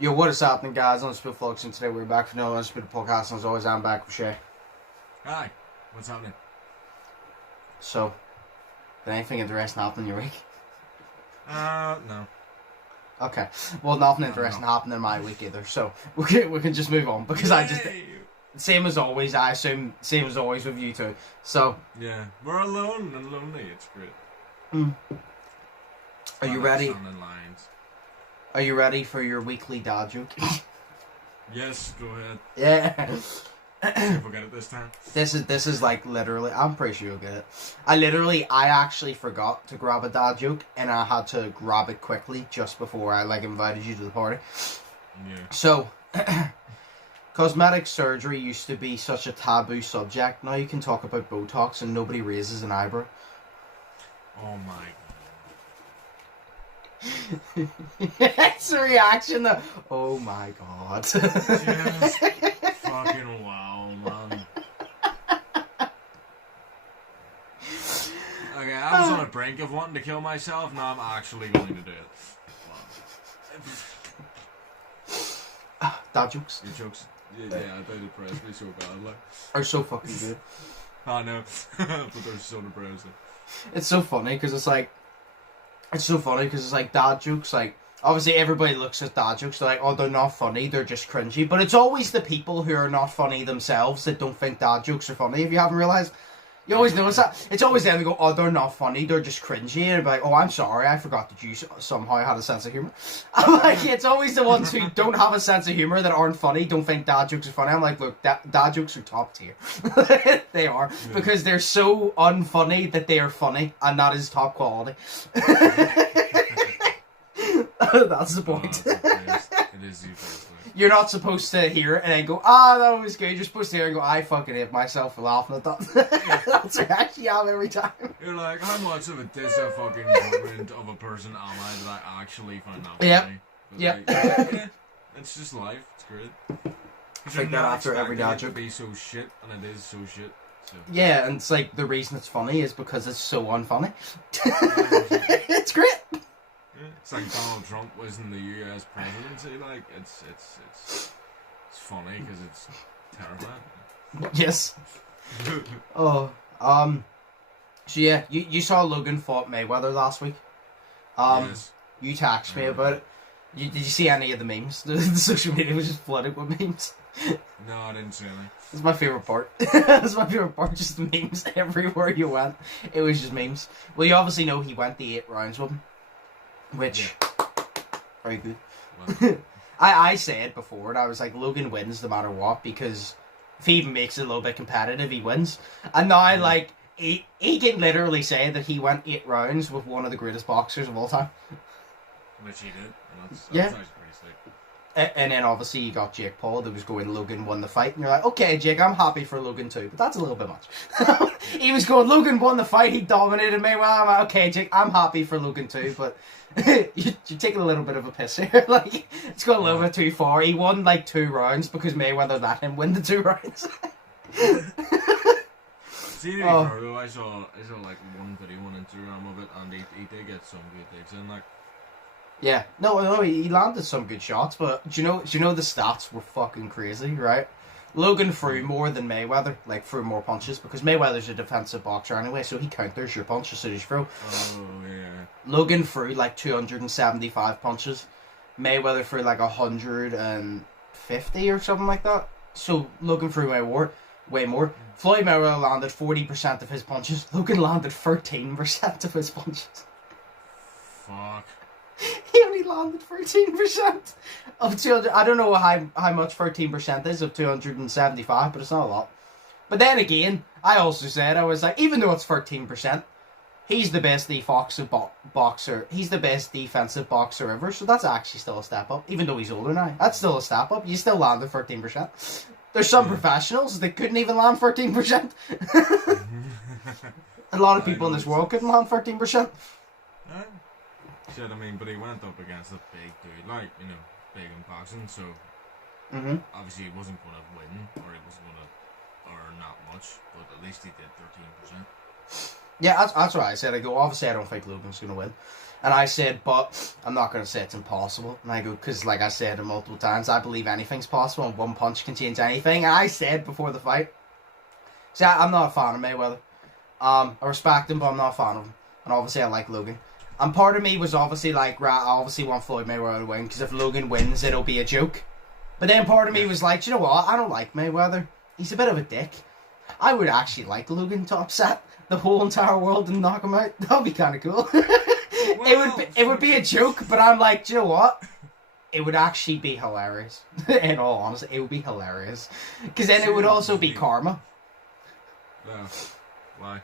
Yo, what is happening, guys? Undisputed Flux, and today we're back for another Undisputed podcast, and as always, I'm back with Shay. Hi, what's happening? So, did anything interesting happen in your week? No. Okay, well, nothing interesting happened in my week either, so we can just move on, because I just... Same as always, I assume, same as always with you two, so... Yeah, we're alone and lonely, it's great. Are you ready? Lines. Are you ready for your weekly dad joke? Yes, go ahead. Yeah. See if we'll get it this time. This is like literally, I'm pretty sure you'll get it. I actually forgot to grab a dad joke, and I had to grab it quickly just before I invited you to the party. Yeah. So, cosmetic surgery used to be such a taboo subject. Now you can talk about Botox and nobody raises an eyebrow. Oh my It's a reaction though. Oh my god. Just fucking wow, man. Okay, I was on the brink of wanting to kill myself, now I'm actually going to do it. Dad jokes. Your jokes, yeah, they depress me so badly. Are so fucking good. I know, but they're so depressing. It's so funny because it's like dad jokes, obviously everybody looks at dad jokes, they're like, oh, they're not funny, they're just cringy, but it's always the people who are not funny themselves that don't think dad jokes are funny, if you haven't realised. You always notice that. It's always them who go, oh, they're not funny, they're just cringy, and be like, oh, I'm sorry, I forgot that you somehow had a sense of humour. I'm like, it's always the ones who don't have a sense of humour that aren't funny, don't think dad jokes are funny. I'm like, look, dad jokes are top tier. They are, because they're so unfunny that they are funny, and that is top quality. That's the point. It is you. You're not supposed to hear it and then go, that was good. You're supposed to hear it and go, I fucking hate myself for laughing at that. That's what I actually have every time. You're like, how much of a disappointment of a person am I that I actually find that funny? Yep. Yeah, it's just life. It's great. I think that after every dad joke. It to be so shit, and it is so shit. So. Yeah, and it's like, the reason it's funny is because it's so unfunny. It's great. It's like Donald Trump was in the US presidency, it's funny because it's terrifying. Yes. So yeah, you saw Logan fought Mayweather last week. Yes. You texted me about it. Did you see any of the memes? The social media was just flooded with memes. No, I didn't see any. That's my favourite part. That's my favourite part, just the memes everywhere you went. It was just memes. Well, you obviously know he went the 8 rounds with him. Which, very good. Well. I said before, and I was like, Logan wins no matter what, because if he even makes it a little bit competitive, he wins. And now, he can literally say that he went 8 rounds with one of the greatest boxers of all time. Which he did, and that's yeah. actually pretty sick. And then obviously you got Jake Paul that was going, Logan won the fight, and you're like, okay, Jake, I'm happy for Logan too, but that's a little bit much. He was going, Logan won the fight, he dominated me. Well, I'm like, okay, Jake, I'm happy for Logan too, but you're taking a little bit of a piss here. It's gone a little bit too far. He won 2 rounds because Mayweather let him win the 2 rounds. See, I saw one video on Instagram of it, and he did get some good digs in, Yeah, no, he landed some good shots, but do you know the stats were fucking crazy, right? Logan threw more than Mayweather, threw more punches, because Mayweather's a defensive boxer anyway, so he counters your punch as soon as you throw. Oh, yeah. Logan threw 275 punches. Mayweather threw 150 or something like that. So Logan threw way more. Floyd Mayweather landed 40% of his punches. Logan landed 13% of his punches. Fuck. He only landed 13% of 200. I don't know how much 13% is of 275, but it's not a lot. But then again, I also said, I was like, even though it's 13%, he's the best defensive boxer. He's the best defensive boxer ever, so that's actually still a step up. Even though he's older now, that's still a step up. You still landed 13%. There's some professionals that couldn't even land 13%. A lot of people in this world couldn't land 13%. Shit, but he went up against a big dude, big in boxing, so obviously he wasn't going to win, or he wasn't going to earn that much, but at least he did 13%. Yeah, that's what I said. I go, obviously I don't think Logan's going to win. And I said, but I'm not going to say it's impossible. And I go, because like I said multiple times, I believe anything's possible and one punch can change anything. And I said before the fight, see, I'm not a fan of Mayweather. I respect him, but I'm not a fan of him. And obviously I like Logan. And part of me was obviously like, right, I obviously want Floyd Mayweather to win, because if Logan wins, it'll be a joke. But then part of me was like, you know what, I don't like Mayweather. He's a bit of a dick. I would actually like Logan to upset the whole entire world and knock him out. That would be kind of cool. Well, it would be a joke, but I'm like, do you know what? It would actually be hilarious. In all honesty, it would be hilarious. Because then it would also be karma. Yeah. Why?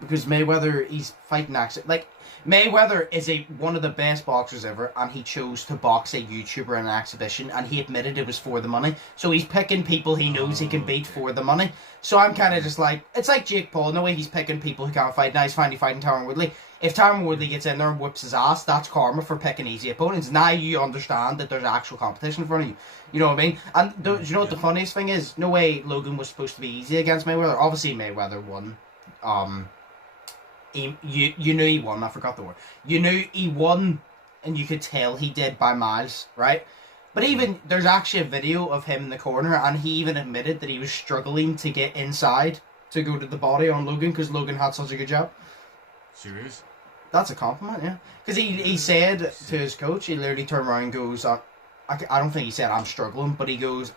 Because Mayweather, he's fighting accident. Like, Mayweather is one of the best boxers ever, and he chose to box a YouTuber in an exhibition, and he admitted it was for the money. So he's picking people he knows he can beat for the money. So I'm kind of just like, it's like Jake Paul. No way he's picking people who can't fight. Now he's finally fighting Tyron Woodley. If Tyron Woodley gets in there and whips his ass, that's karma for picking easy opponents. Now you understand that there's actual competition in front of you. You know what I mean? And do you know what the funniest thing is? No way Logan was supposed to be easy against Mayweather. Obviously Mayweather won. You knew he won. I forgot the word. You knew he won, and you could tell he did by miles, right? But even there's actually a video of him in the corner, and he even admitted that he was struggling to get inside to go to the body on Logan because Logan had such a good job. Serious? That's a compliment, yeah. Because he said to his coach, he literally turned around and goes, I don't think he said I'm struggling, but he goes,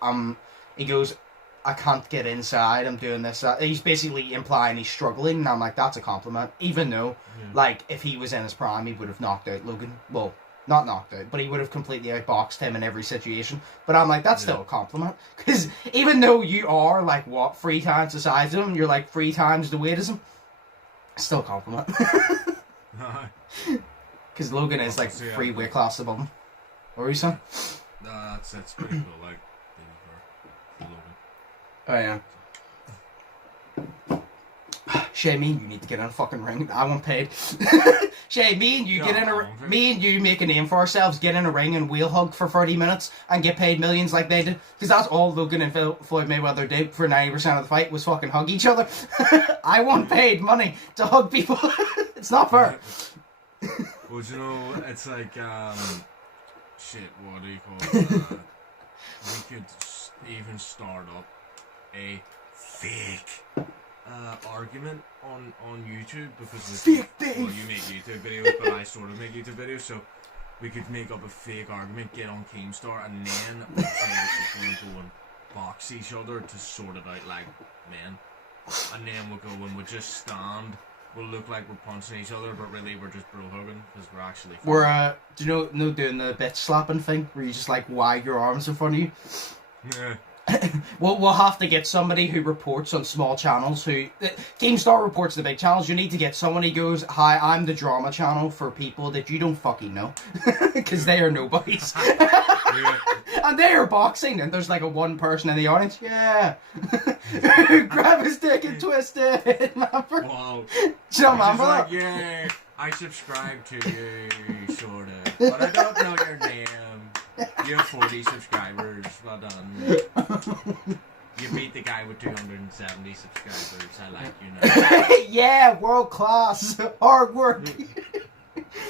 I can't get inside, I'm doing this. He's basically implying he's struggling, and I'm like, that's a compliment. Even though, like, if he was in his prime, he would have knocked out Logan. Well, not knocked out, but he would have completely outboxed him in every situation. But I'm like, that's still a compliment. Because even though you are, like, 3 times the size of him, you're like 3 times the weight as him, still a compliment. Because Logan is, like, 3 weight classes above him. What were you saying? No, that's pretty cool, like, for Logan. Oh, yeah. Shay, me and you need to get in a fucking ring. I want paid. Shay, me and you me and you make a name for ourselves, get in a ring and wheel hug for 30 minutes and get paid millions like they did. Because that's all Logan and Floyd Mayweather did for 90% of the fight was fucking hug each other. I want paid money to hug people. It's not fair. Well, you know, it's like, shit, what do you call it? We could even start up a fake argument on YouTube because you make YouTube videos, but I sort of make YouTube videos, so we could make up a fake argument, get on Keemstar, and then we'll say that we're going to go and box each other to sort it out like men, and then we'll go and we'll just stand. We'll look like we're punching each other, but really we're just bro hugging because we're actually. We're do you know doing the bitch slapping thing where you just like wag your arms in front of you? Yeah. We'll have to get somebody who reports on small channels. Keemstar reports the big channels. You need to get someone who goes, "Hi, I'm the drama channel for people that you don't fucking know," because they are nobodies. And they are boxing, and there's like a one person in the audience. Yeah, grab his dick and twist it. Remember? Wow. Do you know remember like, that? yeah, I subscribe to you, sort of, but I don't know your name. You have 40 subscribers. Well done. You beat the guy with 270 subscribers. I like you now. Yeah, world class. Hard work.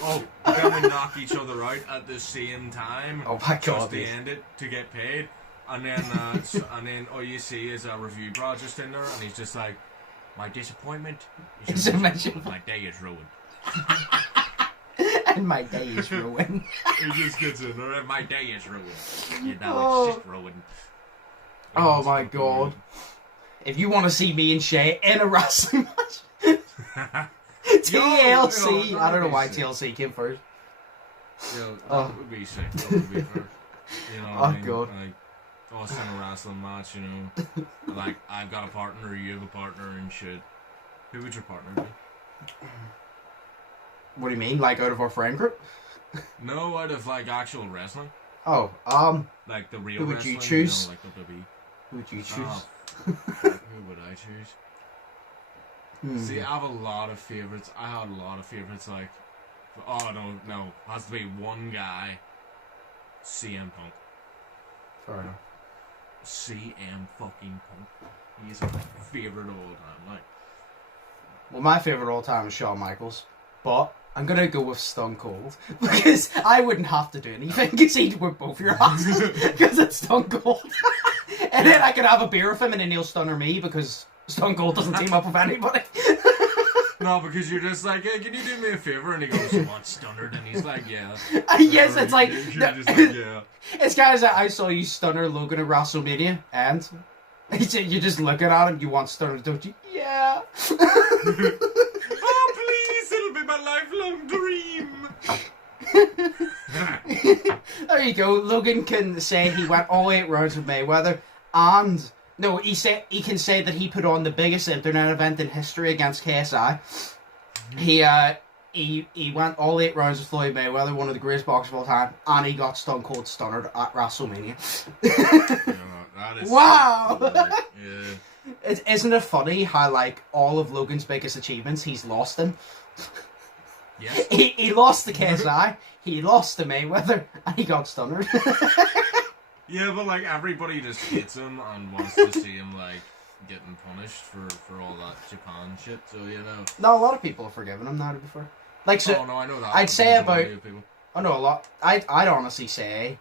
Oh, then we knock each other out at the same time. Oh my god. Just to end it, to get paid. And then all you see is a review bro just in there, and he's just like, my disappointment is ruined. My day is ruined. And my day is ruined. He just gets in there, and my day is ruined. You know, it's just ruined. Oh my god. If you want to see me and Shay in a wrestling match, TLC. I don't know why TLC came first. Yo, that would be sick. That would be fair. You know what I mean? God. Like, us in a wrestling match, you know. Like, I've got a partner, you have a partner, and shit. Who would your partner be? What do you mean? Like out of our friend group? No, out of like actual wrestling. Oh, like the real who would wrestling, you choose? You know, like WWE. Who would you choose? Who would I choose? See, I have a lot of favorites. I had a lot of favorites. Like, oh no, has to be one guy. CM Punk. Fair enough. CM fucking Punk. He's my favorite of all time. Like, Well, my favourite all time is Shawn Michaels, but I'm going to go with Stone Cold, because I wouldn't have to do anything, because he'd whip both your asses, because it's Stone Cold. And then I could have a beer with him, and then he'll stunner me, because Stone Cold doesn't team up with anybody. No, because you're just like, hey, can you do me a favor? And he goes, you want stunnered? And he's like, yeah. Yes, it's like... You're just like, yeah. It's kind of like, I saw you stunner Logan at WrestleMania, and you're just looking at him, you want stunner, don't you? Yeah. Oh, please, it'll be my lifelong dream. There you go. Logan can say he went all 8 rounds with Mayweather, and... No, he can say that he put on the biggest internet event in history against KSI. He went all 8 rounds with Floyd Mayweather, one of the greatest boxers of all time, and he got Stone Cold stunnered at WrestleMania. That is wow! So cool. Yeah. Isn't it funny how, like, all of Logan's biggest achievements, he's lost in? Yes. He lost to KSI, he lost to Mayweather, and he got stunnered. Yeah, but like everybody just hates him and wants to see him like getting punished for all that Japan shit. So you know. No, a lot of people have forgiven him now. To be fair, like so. Oh no, I know that. I'd say about. People. I know a lot. I'd honestly say,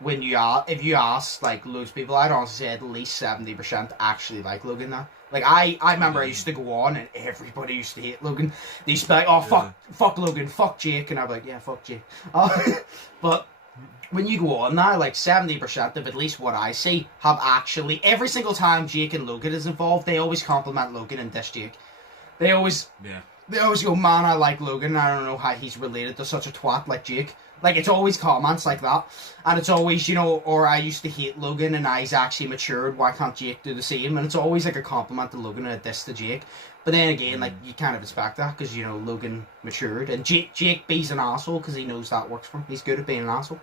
when if you ask like loads of people, I'd honestly say at least 70% actually like Logan now. Like I remember I used to go on and everybody used to hate Logan. They used to be like, oh fuck Logan, fuck Jake, and I'd be like, yeah, fuck Jake. But. When you go on now, like 70% of at least what I see have actually, every single time Jake and Logan is involved, they always compliment Logan and diss Jake. They always go, man, I like Logan, and I don't know how he's related to such a twat like Jake. Like, it's always comments like that. And it's always, you know, or I used to hate Logan and now he's actually matured, why can't Jake do the same? And it's always like a compliment to Logan and a diss to Jake. But then again, like, you kind of expect that because, you know, Logan matured. And Jake B's an asshole because he knows that works for him. He's good at being an asshole.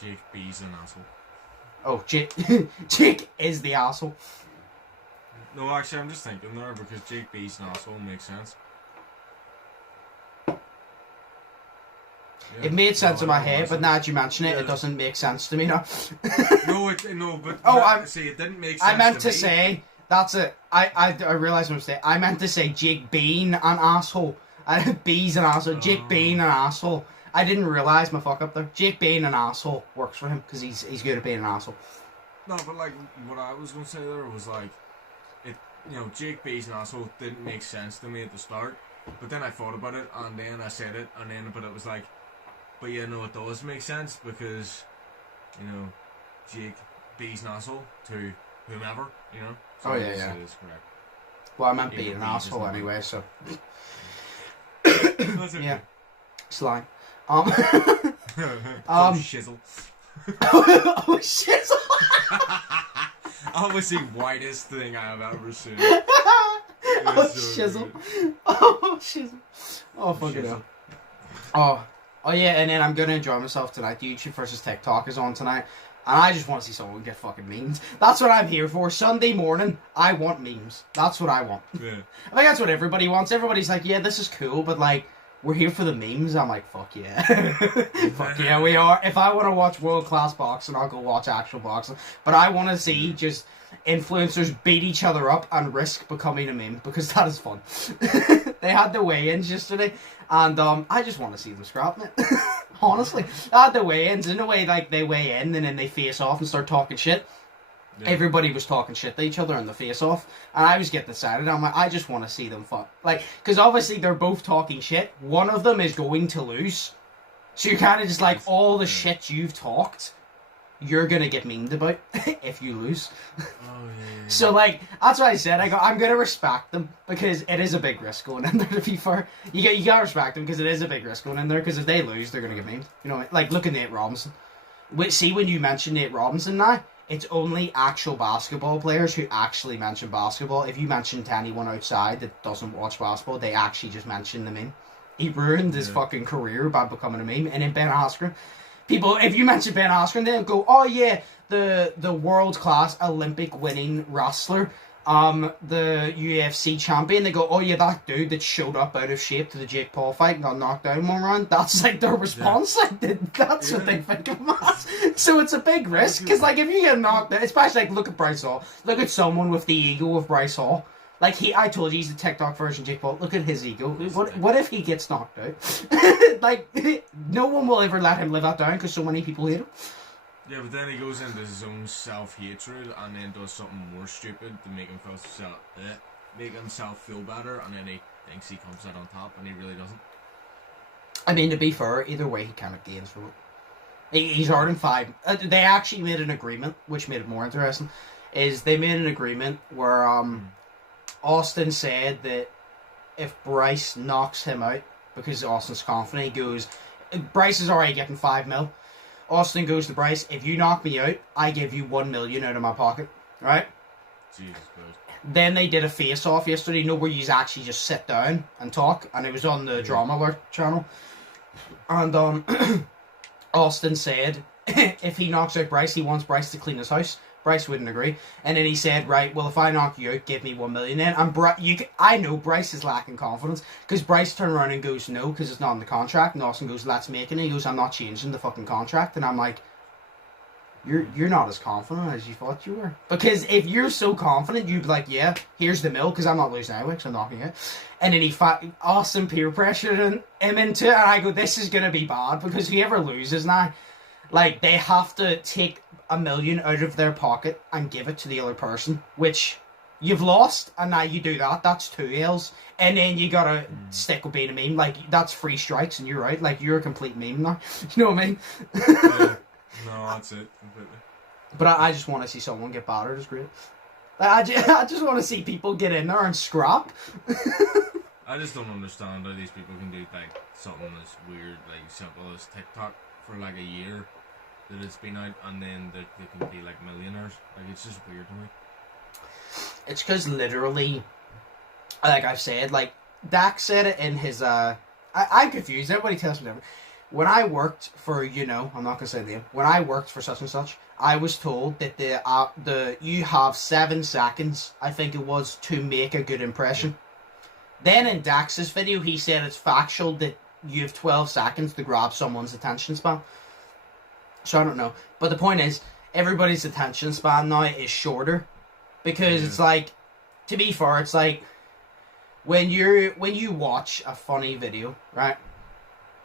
Jake B's an asshole. Oh, Jake is the asshole. No, actually, I'm just thinking there because Jake B's an asshole makes sense. Yeah. It made sense in my head, but now that you mention it, it doesn't make sense to me now. See, it didn't make sense. I meant to say that's it. I realised my mistake. I meant to say Jake being an asshole. B's an asshole. Jake being an asshole. I didn't realise my fuck up there. Jake being an asshole works for him because he's good at being an asshole. No, but like what I was gonna say there was like, it, you know, Jake B's an asshole didn't make sense to me at the start, but then I thought about it and then I said it and then but it was like, but yeah, no, it does make sense because, you know, Jake B's an asshole to whomever, you know. So yeah. It is correct. Well, I meant being an asshole anyway, so. Yeah, slang. Shizzle. Oh, shizzle. That was the whitest thing I have ever seen. Shizzle. Oh, shizzle. Oh, fucking hell. Oh, yeah, and then I'm gonna enjoy myself tonight. The YouTube versus TikTok is on tonight. And I just want to see someone get fucking memes. That's what I'm here for. Sunday morning, I want memes. That's what I want. Yeah. I think that's what everybody wants. Everybody's like, yeah, this is cool, but like, we're here for the memes. I'm like, fuck yeah. Fuck yeah, we are. If I want to watch world-class boxing, I'll go watch actual boxing. But I want to see just influencers beat each other up and risk becoming a meme, because that is fun. They had the weigh-ins yesterday, and I just want to see them scrapping it. Honestly. They had the weigh-ins. In a way, like, they weigh in, and then they face off and start talking shit. Yeah. Everybody was talking shit to each other in the face-off, and I was getting excited. I'm like, I just want to see them fuck. Like, because obviously they're both talking shit. One of them is going to lose. So you're kind of just like, all the shit you've talked, you're going to get memed about if you lose. Oh, yeah. So, like, that's what I said. I'm going to respect them, because it is a big risk going in there, to be fair. You got to respect them, because it is a big risk going in there, because if they lose, they're going to get memed. You know, like, look at Nate Robinson. See, when you mention Nate Robinson now, it's only actual basketball players who actually mention basketball. If you mention to anyone outside that doesn't watch basketball, they actually just mention the meme. He ruined his fucking career by becoming a meme. And then Ben Askren. People, if you mention Ben Askren, they'll go, oh yeah, the world-class Olympic-winning wrestler, the UFC champion. They go, oh yeah, that dude that showed up out of shape to the Jake Paul fight and got knocked down one round. That's like their response. Yeah. Like, that's what they think of us. So it's a big risk, because like if you get knocked out, especially like look at Bryce Hall. Look at someone with the ego of Bryce Hall. Like, I told you he's the TikTok version of Jake Paul. Look at his ego. What if he gets knocked out? Like, no one will ever let him live that down because so many people hate him. Yeah, but then he goes into his own self-hatred and then does something more stupid to make himself feel better, and then he thinks he comes out on top, and he really doesn't. I mean, to be fair, either way, he kind of gains from it. He's earning 5. They actually made an agreement, which made it more interesting. Is they made an agreement where Austin said that if Bryce knocks him out, because Austin's confident, he goes, Bryce is already getting 5 mil. Austin goes to Bryce, if you knock me out, I give you 1 million out of my pocket. Right? Jesus Christ. Then they did a face-off yesterday, where you actually just sit down and talk, and it was on the Drama Alert channel. And Austin said if he knocks out Bryce, he wants Bryce to clean his house. Bryce wouldn't agree. And then he said, right, well, if I knock you out, give me 1 million then. And I know Bryce is lacking confidence, because Bryce turned around and goes, no, because it's not in the contract. And Austin goes, let's make it. And he goes, I'm not changing the fucking contract. And I'm like, you're not as confident as you thought you were. Because if you're so confident, you'd be like, yeah, here's the mill, because I'm not losing anyway, because I'm knocking it. And then Austin peer pressured him into it. And I go, this is going to be bad, because whoever loses now, like, they have to take 1 million out of their pocket and give it to the other person, which you've lost, and now you do that. That's 2 L's. And then you gotta stick with being a meme. Like, that's 3 strikes and you're out. Like, you're a complete meme now. You know what I mean? Yeah. No, that's it. Completely. But I just want to see someone get battered. It's great. Like, I just want to see people get in there and scrap. I just don't understand how these people can do, like, something as weird, like, simple as TikTok for, like, a year that it's been out, and then they can be like millionaires. Like, it's just weird to me. It's because literally, like I've said, like Dax said it in his I'm confused. Everybody tells me different. When I worked for, I'm not gonna say the name. When I worked for such and such, I was told that you have 7 seconds, I think it was, to make a good impression. Then in Dax's video, he said it's factual that you have 12 seconds to grab someone's attention span. So I don't know. But the point is, everybody's attention span now is shorter. Because it's like, to be fair, it's like, when you watch a funny video, right?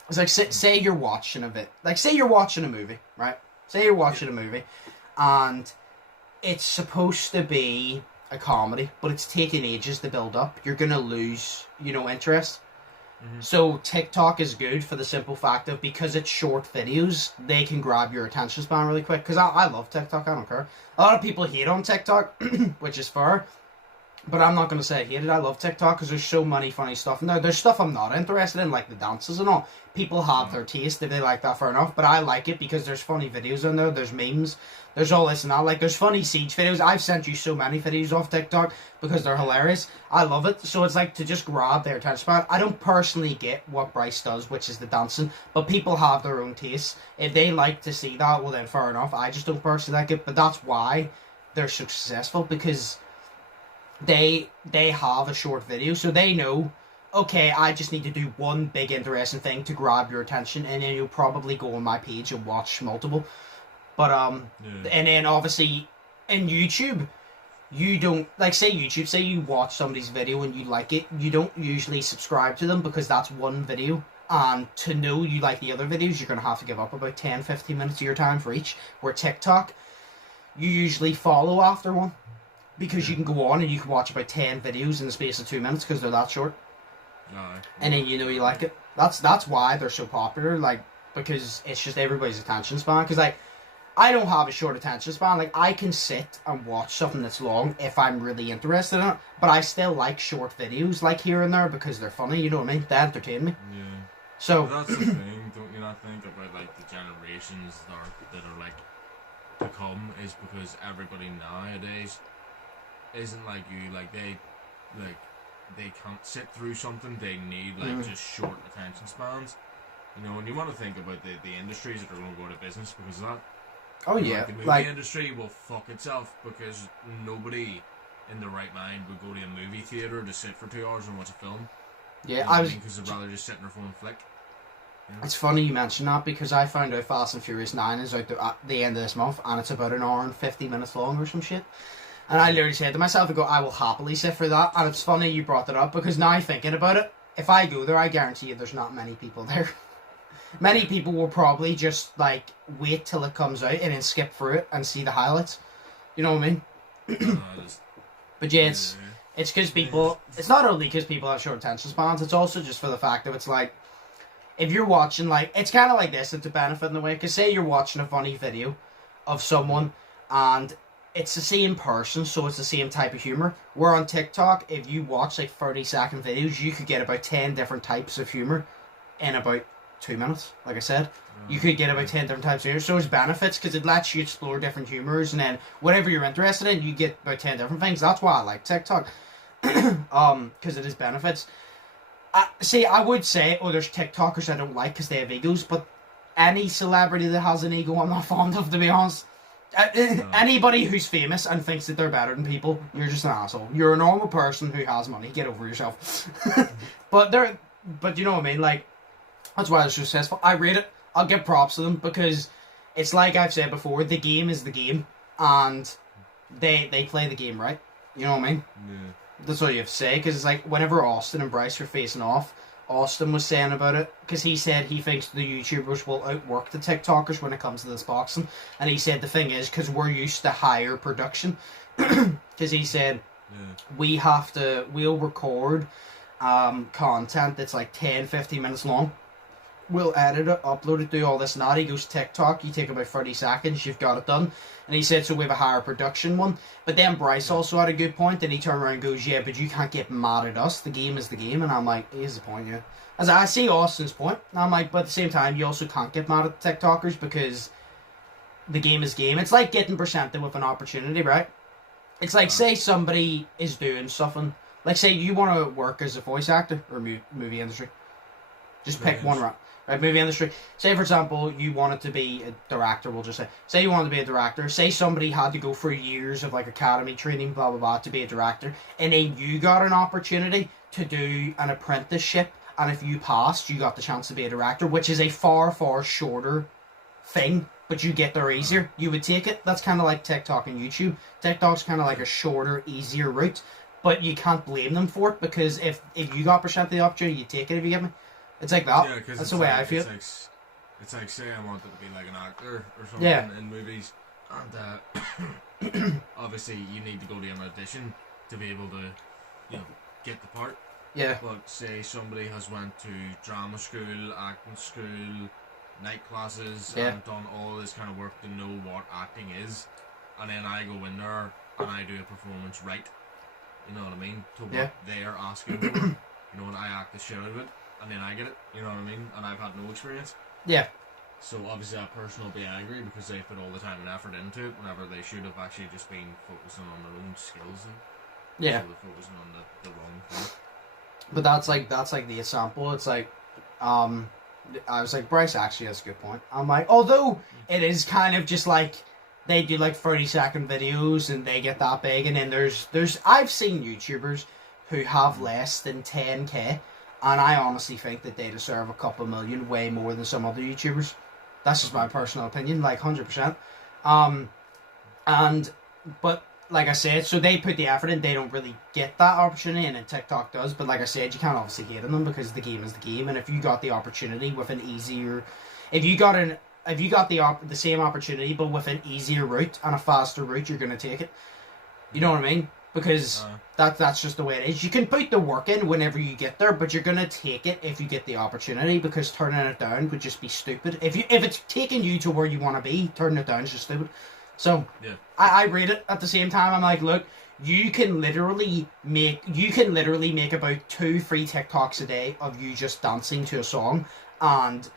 It's like, say you're watching a bit. Like, say you're watching a movie, right? Say you're watching a movie, and it's supposed to be a comedy, but it's taking ages to build up. You're going to lose, interest. Mm-hmm. So TikTok is good for the simple fact of, because it's short videos, they can grab your attention span really quick. Because I love TikTok, I don't care. A lot of people hate on TikTok, which is fair. But I'm not going to say I hate it. I love TikTok because there's so many funny stuff in there. There's stuff I'm not interested in, like the dances and all. People have their taste. If they like that, fair enough. But I like it because there's funny videos in there. There's memes. There's all this and that. Like, there's funny Siege videos. I've sent you so many videos off TikTok because they're hilarious. I love it. So it's like, to just grab their attention span. I don't personally get what Bryce does, which is the dancing. But people have their own tastes. If they like to see that, well then fair enough. I just don't personally like it. But that's why they're so successful, because they have a short video, so they know, okay, I just need to do one big interesting thing to grab your attention, and then you'll probably go on my page and watch multiple. But and then obviously in YouTube, you don't, like, say you watch somebody's video and you like it, you don't usually subscribe to them because that's one video, and to know you like the other videos, you're going to have to give up about 10-15 minutes of your time for each. Where TikTok, you usually follow after one, because you can go on and you can watch about 10 videos in the space of 2 minutes because they're that short. And then you like it. That's why they're so popular, like, because it's just everybody's attention span. Because, like, I don't have a short attention span. Like, I can sit and watch something that's long if I'm really interested in it, but I still like short videos, like, here and there, because they're funny, you know what I mean? They entertain me. Yeah. So but that's the thing, don't you not think about, like, the generations that are like to come, is because everybody nowadays isn't like you. Like, they can't sit through something. They need, like, just short attention spans. And you want to think about the industries that are going to go out of business because of that. Oh yeah, like, the movie industry will fuck itself because nobody in their right mind would go to a movie theater to sit for 2 hours and watch a film. Yeah, because they'd rather just sit in their phone and flick. It's funny you mention that, because I found out Fast and Furious 9 is out at the end of this month, and it's about an hour and 50 minutes long or some shit. And I literally said to myself, I go, I will happily sit for that. And it's funny you brought that up, because now thinking about it, if I go there, I guarantee you there's not many people there. Many people will probably just, like, wait till it comes out and then skip through it and see the highlights. You know what I mean? But yeah, it's because people... It's not only because people have short attention spans, it's also just for the fact that it's like... If you're watching, like... It's kind of like this, it's a benefit in a way. Because say you're watching a funny video of someone and it's the same person, so it's the same type of humour. Where on TikTok, if you watch, like, 30-second videos, you could get about 10 different types of humour in about 2 minutes, like I said. You could get about 10 different types of humour. So it's benefits, because it lets you explore different humours, and then whatever you're interested in, you get about 10 different things. That's why I like TikTok. Because it is benefits. I would say, there's TikTokers I don't like because they have egos, but any celebrity that has an ego I'm not fond of, to be honest. Anybody who's famous and thinks that they're better than people, you're just an asshole. You're a normal person who has money. Get over yourself. But you know what I mean? Like, that's why they're successful. I rate it. I'll give props to them, because it's like I've said before, the game is the game, and they play the game right. You know what I mean? Yeah. That's all you have to say, because it's like, whenever Austin and Bryce are facing off, Austin was saying about it, because he said he thinks the YouTubers will outwork the TikTokers when it comes to this boxing, and he said the thing is, because we're used to higher production, because he said, we'll record content that's like 10-15 minutes long, we'll edit it, upload it, do all this and that. He goes, TikTok, you take about 30 seconds, you've got it done. And he said, so we have a higher production one. But then Bryce also had a good point, and he turned around and goes, yeah, but you can't get mad at us, the game is the game. And I'm like, here's the point, yeah. As I see Austin's point, and I'm like, but at the same time, you also can't get mad at the TikTokers, because the game is game. It's like getting presented with an opportunity, right? It's like, say somebody is doing something, like say you want to work as a voice actor, or movie industry. Just pick one, right? Movie industry. Say, for example, you wanted to be a director, we'll just say. Say you wanted to be a director. Say somebody had to go for years of, like, academy training, blah, blah, blah, to be a director. And then you got an opportunity to do an apprenticeship. And if you passed, you got the chance to be a director, which is a far, far shorter thing. But you get there easier. You would take it. That's kind of like TikTok and YouTube. TikTok's kind of like a shorter, easier route. But you can't blame them for it, because if you got presented the opportunity, you take it, if you get me. It's like that. Yeah, that's the way I feel. It's like, say I wanted to be like an actor or something in movies, and obviously you need to go to an audition to be able to, get the part. Yeah. But say somebody has went to drama school, acting school, night classes, and done all this kind of work to know what acting is, and then I go in there and I do a performance right. You know what I mean? To what they're asking for. And I act the shit out of it. And then I get it, you know what I mean? And I've had no experience. Yeah. So obviously that person will be angry because they put all the time and effort into it, whenever they should have actually just been focusing on their own skills. Yeah. So they're focusing on the wrong thing. But that's like the example. It's like, I was like, Bryce actually has a good point. I'm like, although it is kind of just like, they do like 30-second videos and they get that big, and then there's I've seen YouTubers who have less than 10k. And I honestly think that they deserve a couple million way more than some other YouTubers. That's just my personal opinion, like 100%. But like I said, so they put the effort in, they don't really get that opportunity, and then TikTok does. But like I said, you can't obviously hate on them, because the game is the game. And if you got the opportunity with an easier, if you got the same opportunity but with an easier route and a faster route, you're gonna take it. You know what I mean? Because that's just the way it is. You can put the work in whenever you get there, but you're gonna take it if you get the opportunity, because turning it down would just be stupid. If it's taking you to where you want to be, turning it down is just stupid. So I rate it. At the same time, I'm like, look, you can literally make about 2-3 TikToks a day of you just dancing to a song and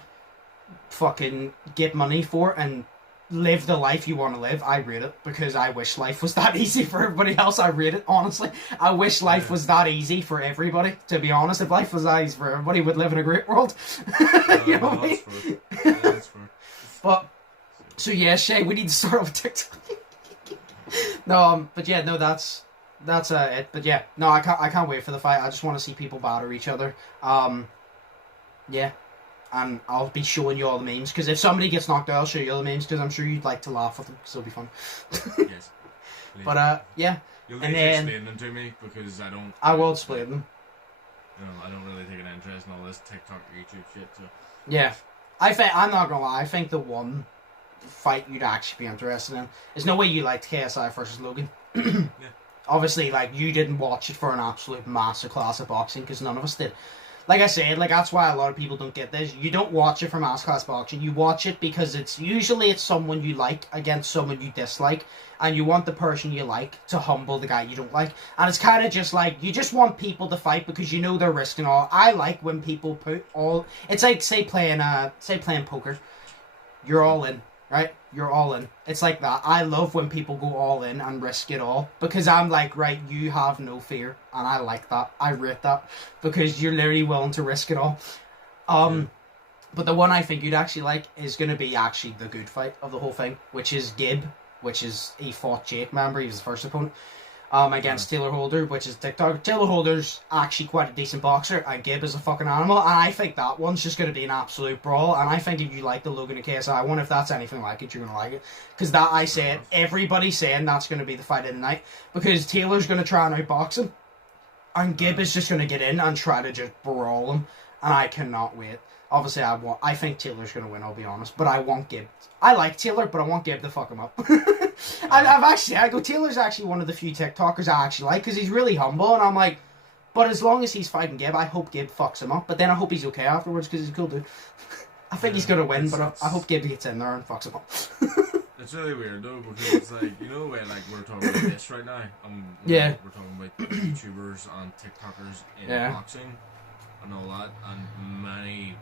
fucking get money for it and live the life you want to live. I rate it, because I wish life was that easy for everybody else. I rate it, honestly. I wish life was that easy for everybody, to be honest. If life was that easy for everybody, we'd live in a great world. You know what I mean? That's fair. But, so yeah, Shay, we need to start with TikTok. No, but yeah, no, that's it. But yeah, no, I can't wait for the fight. I just want to see people batter each other. Yeah. and I'll be showing you all the memes. Because if somebody gets knocked out, I'll show you all the memes. Because I'm sure you'd like to laugh with them. Because it'll be fun. Yes. But yeah. You'll And need to then explain them to me because I will explain them. You know, I don't really take an interest in all this TikTok, YouTube shit. So. Yeah, I'm not gonna lie. I think the one fight you'd actually be interested in is no way you liked KSI versus Logan. Yeah. Obviously, like, you didn't watch it for an absolute masterclass of boxing because none of us did. Like I said, like, that's why a lot of people don't get this. You don't watch it for masterclass boxing. You watch it because it's someone you like against someone you dislike, and you want the person you like to humble the guy you don't like. And it's kind of just like, you just want people to fight because you know they're risking all. I like when people put all. It's like say playing poker. You're all in. Right? You're all in. It's like that. I love when people go all in and risk it all. Because I'm like, right, you have no fear. And I like that. I rate that. Because you're literally willing to risk it all. But the one I think you'd actually like is going to be actually the good fight of the whole thing. Which is Gib. He fought Jake, remember? He was his first opponent. Against Taylor Holder, which is TikTok. Taylor Holder's actually quite a decent boxer, and Gib is a fucking animal, and I think that one's just going to be an absolute brawl, and I think if you like the Logan and KSI one, if that's anything like it, you're going to like it. Because that, I said, everybody's saying that's going to be the fight of the night, because Taylor's going to try and outbox him, and Gib is just going to get in and try to just brawl him, and I cannot wait. Obviously, I think Taylor's going to win, I'll be honest, but I want Gib. I like Taylor, but I want Gib to fuck him up. Taylor's actually one of the few TikTokers I actually like, because he's really humble, and I'm like, but as long as he's fighting Gib, I hope Gib fucks him up, but then I hope he's okay afterwards, because he's a cool dude. I think he's going to win, but I hope Gib gets in there and fucks him up. It's really weird, though, because it's like, you know, when like we're talking about this right now, yeah. We're talking about YouTubers and TikTokers in boxing and all that, and many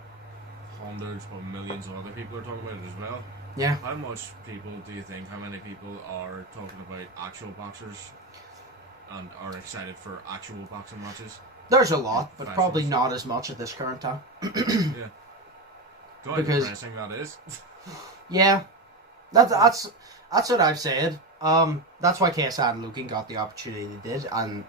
hundreds or millions of other people are talking about it as well. Yeah. How many people are talking about actual boxers and are excited for actual boxing matches? There's a lot, but probably not as much at this current time. Yeah. How depressing that is. Yeah. That's what I've said. That's why KSI and Logan got the opportunity they did, and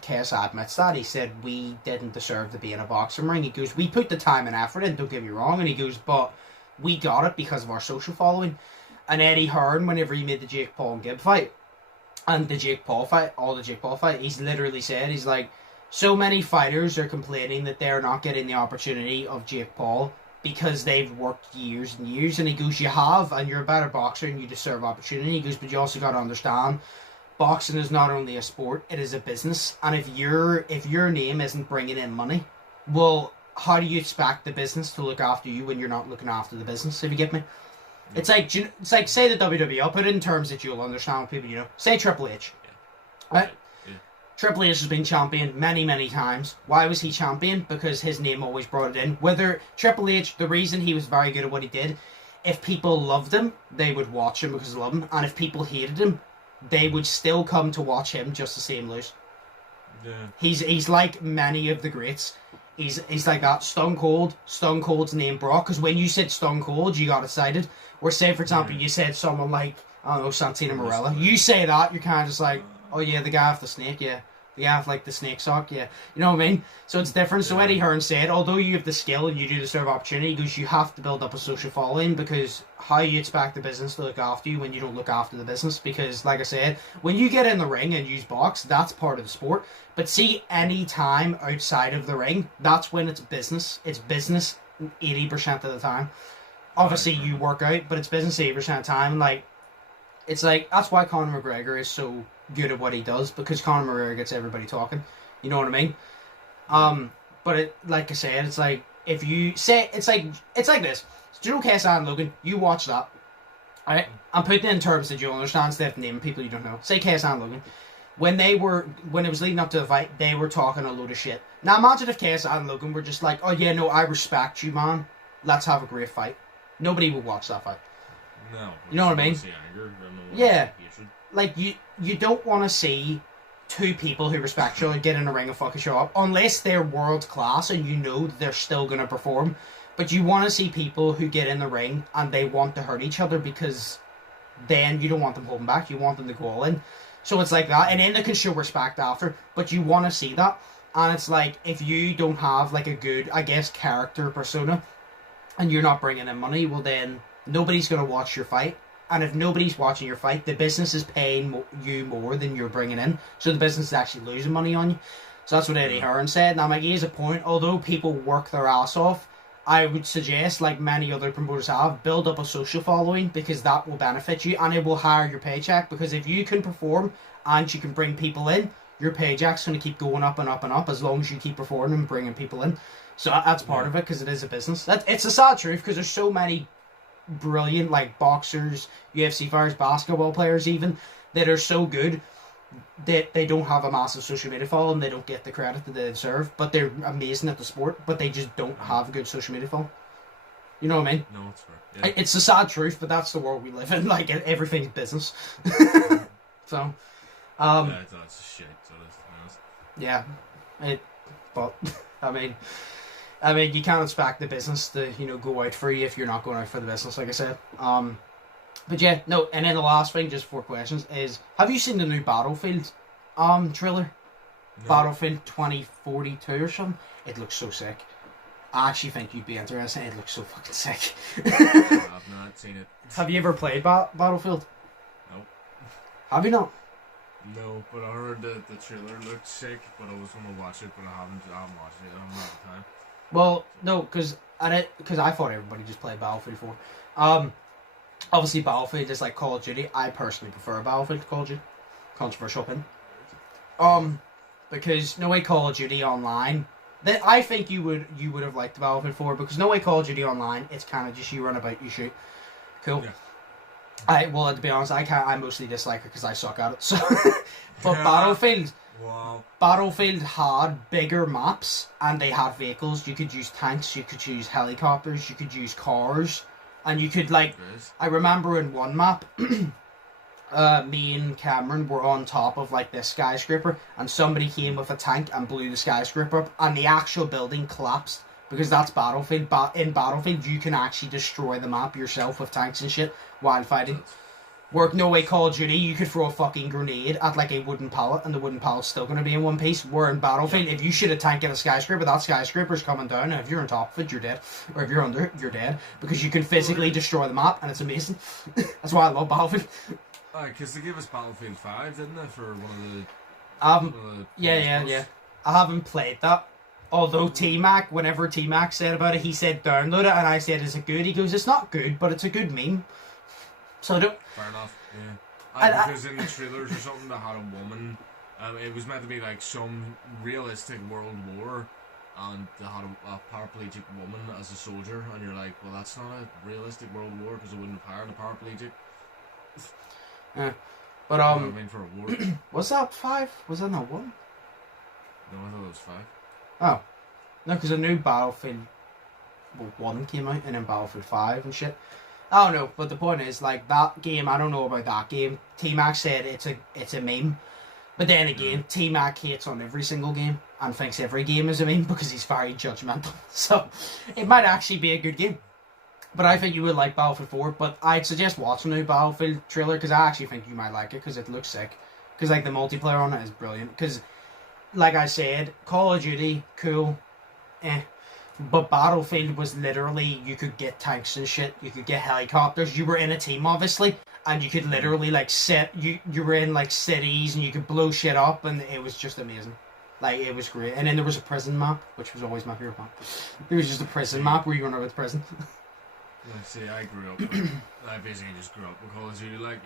KSI admits that. He said, we didn't deserve to be in a boxing ring. He goes, we put the time and effort in, don't get me wrong, and he goes, but we got it because of our social following. And Eddie Hearn, whenever he made the Jake Paul and Gib fight, and the Jake Paul fight, he's literally said, he's like, so many fighters are complaining that they're not getting the opportunity of Jake Paul because they've worked years and years. And he goes, you have, and you're a better boxer and you deserve opportunity. He goes, but you also got to understand, boxing is not only a sport, it is a business. And if your name isn't bringing in money, well, how do you expect the business to look after you when you're not looking after the business, if you get me? It's like say the WWE, I'll put it in terms that you'll understand what people, you know. Say Triple H. Yeah. Right? Yeah. Triple H has been champion many, many times. Why was he champion? Because his name always brought it in. Whether Triple H, the reason he was very good at what he did, if people loved him, they would watch him because they love him. And if people hated him, they would still come to watch him just to see him lose. Yeah. He's like many of the greats. He's like that. Stone Cold's name Brock, because when you said Stone Cold, you got excited. Or say, for example, you said someone like, I don't know, Santino Marella. You say that, you're kind of just like, oh yeah, the guy with the snake, yeah. The guy with like the snake sock, yeah. You know what I mean? So it's different. So Eddie Hearn said, although you have the skill and you do deserve opportunity, he goes, you have to build up a social following, because how you expect the business to look after you when you don't look after the business? Because, like I said, when you get in the ring and use box, that's part of the sport. But see, any time outside of the ring, that's when it's business. It's business 80% of the time. Obviously, you work out, but it's business 80% of the time. Like, it's like, that's why Conor McGregor is so good at what he does, because Conor McGregor gets everybody talking. You know what I mean? But it, like I said, it's like, if you say, it's like this. Do you know KSI and Logan? You watch that. Alright? I'm putting it in terms that you'll understand instead of naming people you don't know. Say KSI and Logan. When it was leading up to the fight, they were talking a load of shit. Now imagine if KSI and Logan were just like, oh yeah, no, I respect you, man. Let's have a great fight. Nobody would watch that fight. No. You know what I mean? Yeah. Like, you don't want to see two people who respect each other get in a ring and fucking show up, unless they're world class and you know that they're still going to perform. But you want to see people who get in the ring and they want to hurt each other, because then you don't want them holding back. You want them to go all in. So it's like that. And then they can show respect after. But you want to see that. And it's like, if you don't have like a good, I guess, character persona, and you're not bringing in money, well then nobody's going to watch your fight. And if nobody's watching your fight, the business is paying you more than you're bringing in. So the business is actually losing money on you. So that's what Eddie Hearn said. Now, he has a point. Although people work their ass off, I would suggest, like many other promoters have, build up a social following, because that will benefit you and it will higher your paycheck. Because if you can perform and you can bring people in, your paycheck's going to keep going up and up and up as long as you keep performing and bringing people in. So that's part of it, because it is a business. It's a sad truth, because there's so many brilliant, like, boxers, UFC fighters, basketball players even, that are so good that they don't have a massive social media following, they don't get the credit that they deserve, but they're amazing at the sport, but they just don't have a good social media following. You know what I mean? No, it's fair. Yeah. It's a sad truth, but that's the world we live in. Like, everything's business. So, yeah, that's shit. So that's yeah, but I mean, you can't expect the business to, go out for you if you're not going out for the business, like I said. But yeah, no, and then the last thing, just 4 questions, is, have you seen the new Battlefield trailer? No. Battlefield 2042 or something? It looks so sick. I actually think you'd be interested. It looks so fucking sick. I've not seen it. Have you ever played Battlefield? No. Have you not? No, but I heard that the trailer looked sick, but I was going to watch it, but I haven't watched it. I don't have the time. Well, no, because I thought everybody just played Battlefield 4. Obviously, Battlefield is like Call of Duty. I personally prefer Battlefield to Call of Duty. Controversial opinion. Because no way Call of Duty Online. I think you would have liked Battlefield 4, because no way Call of Duty Online, it's kind of just you run about, you shoot. Cool. Yeah. To be honest, I mostly dislike it because I suck at it. So, but yeah. Battlefield had bigger maps, and they had vehicles. You could use tanks, you could use helicopters, you could use cars, and you could, like, I remember in one map, me and Cameron were on top of, like, this skyscraper, and somebody came with a tank and blew the skyscraper up, and the actual building collapsed, because that's Battlefield. In Battlefield, you can actually destroy the map yourself with tanks and shit while fighting. Where no way Call of Duty, you could throw a fucking grenade at, like, a wooden pallet, and the wooden pallet's still going to be in one piece. Where in Battlefield, if you shoot a tank at a skyscraper, that skyscraper's coming down, and if you're on top of it, you're dead. Or if you're under it, you're dead. Because you can physically destroy the map, and it's amazing. That's why I love Battlefield. Because they gave us Battlefield 5, didn't they, for one of the... Yeah. I haven't played that. Although T-Mac, whenever T-Mac said about it, he said download it, and I said, is it good? He goes, it's not good, but it's a good meme. So I don't... Fair enough, yeah. Because in the trailers or something, they had a woman, it was meant to be like some realistic world war, and they had a paraplegic woman as a soldier, and you're like, well, that's not a realistic world war, because they wouldn't have hired a paraplegic. Yeah. But, you know what I mean, for a war. Was that 5? Was that not 1? No, I thought it was 5. Oh. No, because a new Battlefield 1 came out, and then Battlefield 5 and shit. I don't know, but the point is, like, that game, I don't know about that game. T-Mac said it's a meme. But then again, T-Mac hates on every single game and thinks every game is a meme because he's very judgmental. So, it might actually be a good game. But I think you would like Battlefield 4, but I'd suggest watching the new Battlefield trailer, because I actually think you might like it, because it looks sick. Because, like, the multiplayer on it is brilliant. Because, like I said, Call of Duty, cool, but Battlefield was literally, you could get tanks and shit, you could get helicopters, you were in a team obviously, and you could literally like you were in like cities and you could blow shit up, and it was just amazing. Like, it was great. And then there was a prison map, which was always my favourite map. It was just a prison map where you run out of prison. Like, see, I grew up, I basically just grew up with Call of Duty, like,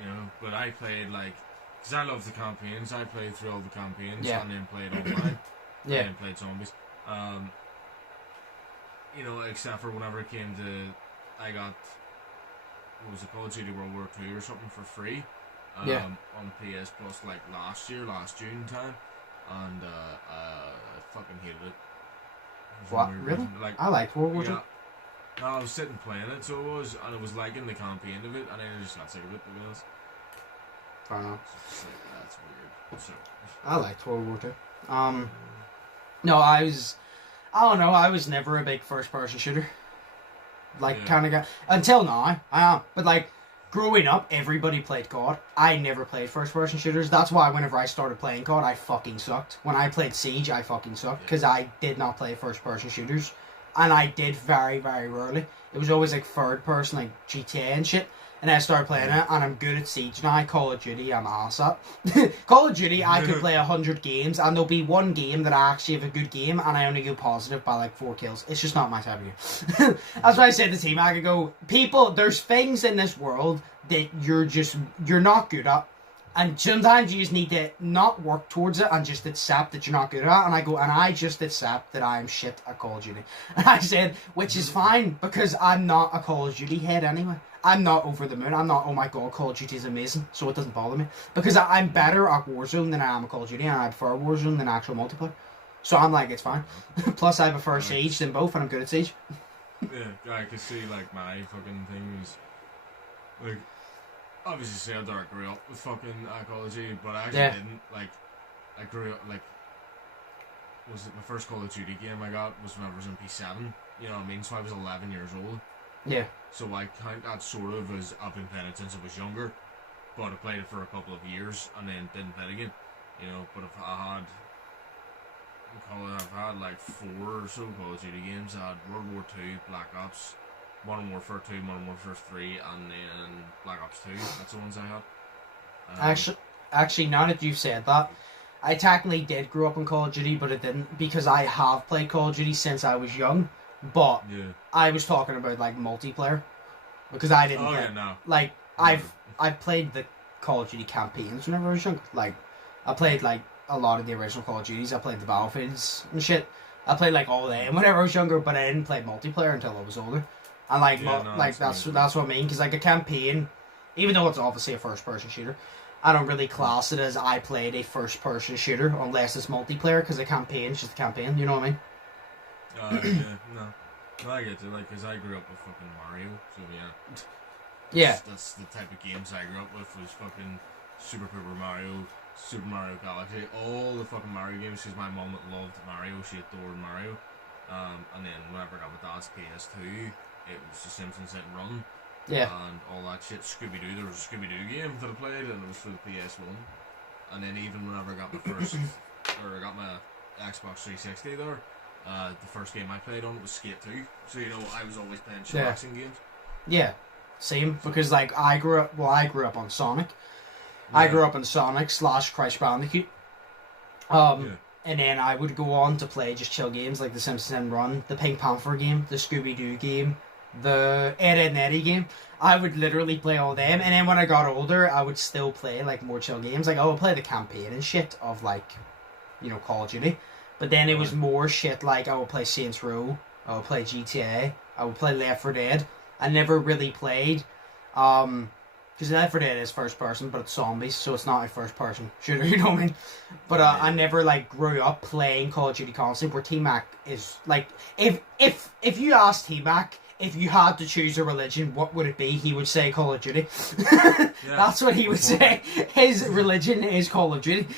but I played, like, because I love the campaigns, I played through all the campaigns, and then played online, and then played zombies. Except for whenever it came to, I got, what was it, Call of Duty World War II or something for free, on PS Plus, like, last June time, and I fucking hated it. What, really? Like, I liked World War II. No, I was sitting playing it, so it was, and I was liking the campaign of it, and then I just got sick of it, to be honest. Fair enough. That's weird. So. I liked World War II. No, I don't know, I was never a big first-person shooter. Like, kind of guy. Until now, I am. But, like, growing up, everybody played COD. I never played first-person shooters. That's why whenever I started playing COD, I fucking sucked. When I played Siege, I fucking sucked, because I did not play first-person shooters. and I did very, very rarely. It was always like third person, like GTA and shit. And then I started playing it, and I'm good at Siege now. Call of Duty, I'm ass at. Call of Duty, I could play 100 games, and there'll be one game that I actually have a good game, and I only go positive by like 4 kills. It's just not my type of game. That's why I said to the team, I could go, people, there's things in this world that you're not good at. And sometimes you just need to not work towards it and just accept that you're not good at it. And I just accept that I'm shit at Call of Duty. And I said, which is fine, because I'm not a Call of Duty head anyway. I'm not over the moon. I'm not, oh my god, Call of Duty is amazing. So it doesn't bother me. Because I'm better at Warzone than I am at Call of Duty. And I prefer Warzone than actual multiplayer. So I'm like, it's fine. Plus I prefer Siege than both, and I'm good at Siege. Yeah, I can see, like, my fucking thing is, like, obviously said that I grew up with fucking Call of Duty, but I actually didn't. Like, I grew up, like, was it my first Call of Duty game I got was when I was in P7, you know what I mean? So I was 11 years old. Yeah. So I count that sort of as I've been playing it since I was younger, but I played it for a couple of years and then didn't play it again, you know. But if I've had like 4 or so Call of Duty games. I had World War II, Black Ops, Modern Warfare 2, Modern Warfare 3, and then Black Ops 2. That's the ones I had. Actually, now that you've said that, I technically did grow up in Call of Duty, but it didn't, because I have played Call of Duty since I was young. But I was talking about like multiplayer, because I didn't. Like I've played the Call of Duty campaigns whenever I was young. Like I played like a lot of the original Call of Duties. I played the Battlefields and shit. I played like all of them whenever I was younger, but I didn't play multiplayer until I was older. And like that's what I mean, because like a campaign, even though it's obviously a first person shooter, I don't really class it as I played a first person shooter unless it's multiplayer, because a campaign is just a campaign. You know what I mean? No, I get it, like, because I grew up with fucking Mario, so that's the type of games I grew up with, was fucking Super Mario, Super Mario Galaxy, all the fucking Mario games, because my mom loved Mario, she adored Mario, and then whenever I got my dad's PS2, it was The Simpsons Hit and Run, and all that shit. Scooby-Doo, there was a Scooby-Doo game that I played, and it was for the PS1, and then even whenever I got my I got my Xbox 360 there, the first game I played on it was Skate 2, so you know I was always playing racing games. Yeah, same, because like I grew up on Sonic. I grew up on Sonic / Crash Bandicoot. And then I would go on to play just chill games like the Simpsons and Run, the Pink Panther game, the Scooby-Doo game, the Ed, Edd n Eddy game. I would literally play all them, and then when I got older, I would still play like more chill games. Like I would play the campaign and shit of like, you know, Call of Duty. But then it was more shit like I would play Saints Row, I would play GTA, I would play Left 4 Dead. I never really played, because Left 4 Dead is first person, but it's zombies, so it's not a first person shooter, you know what I mean? But I never like grew up playing Call of Duty constantly, where T-Mac is like, if you asked T-Mac, if you had to choose a religion, what would it be? He would say Call of Duty. That's what he would say. His religion is Call of Duty.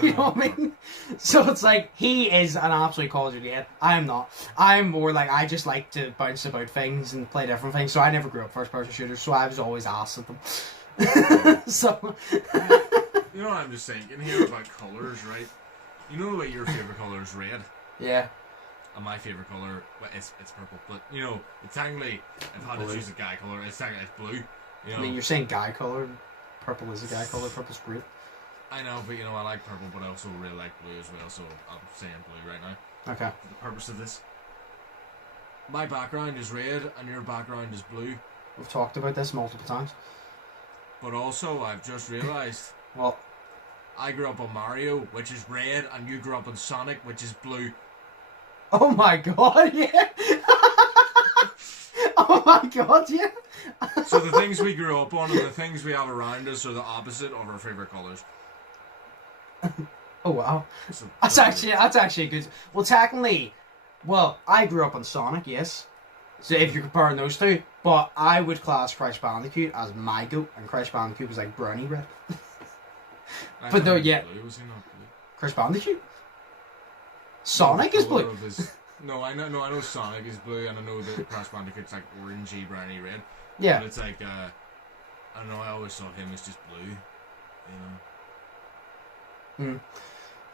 You know what I mean? So it's like, he is an absolute Call of Duty head. I'm not. I'm more like, I just like to bounce about things and play different things. So I never grew up first person shooters, so I was always ass at them. So you know what I'm just thinking here about colours, right? You know the way your favourite colour is red? Yeah. And my favourite colour, well, it's purple, but you know, it's technically, if I had to choose a guy colour, it's technically blue. You know? I mean, you're saying guy colour, purple is a guy colour, purple's great. I know, but you know, I like purple, but I also really like blue as well, so I'm saying blue right now. Okay. For the purpose of this. My background is red, and your background is blue. We've talked about this multiple times. But also, I've just realised, well, I grew up on Mario, which is red, and you grew up on Sonic, which is blue. Oh my god, yeah. Oh my god, yeah. So the things we grew up on and the things we have around us are the opposite of our favourite colours. Oh wow. So that's actually good. Well, technically, I grew up on Sonic, yes. So if you're comparing those two, but I would class Crash Bandicoot as my goat, and Crash Bandicoot was like brownie red. But though, yeah. Blue, was he not blue? Crash Bandicoot? Sonic is blue. No, I know Sonic is blue, and I know that Crash Bandicoot's like orangey, browny red. Yeah. But it's like, I don't know, I always thought him as just blue, you know.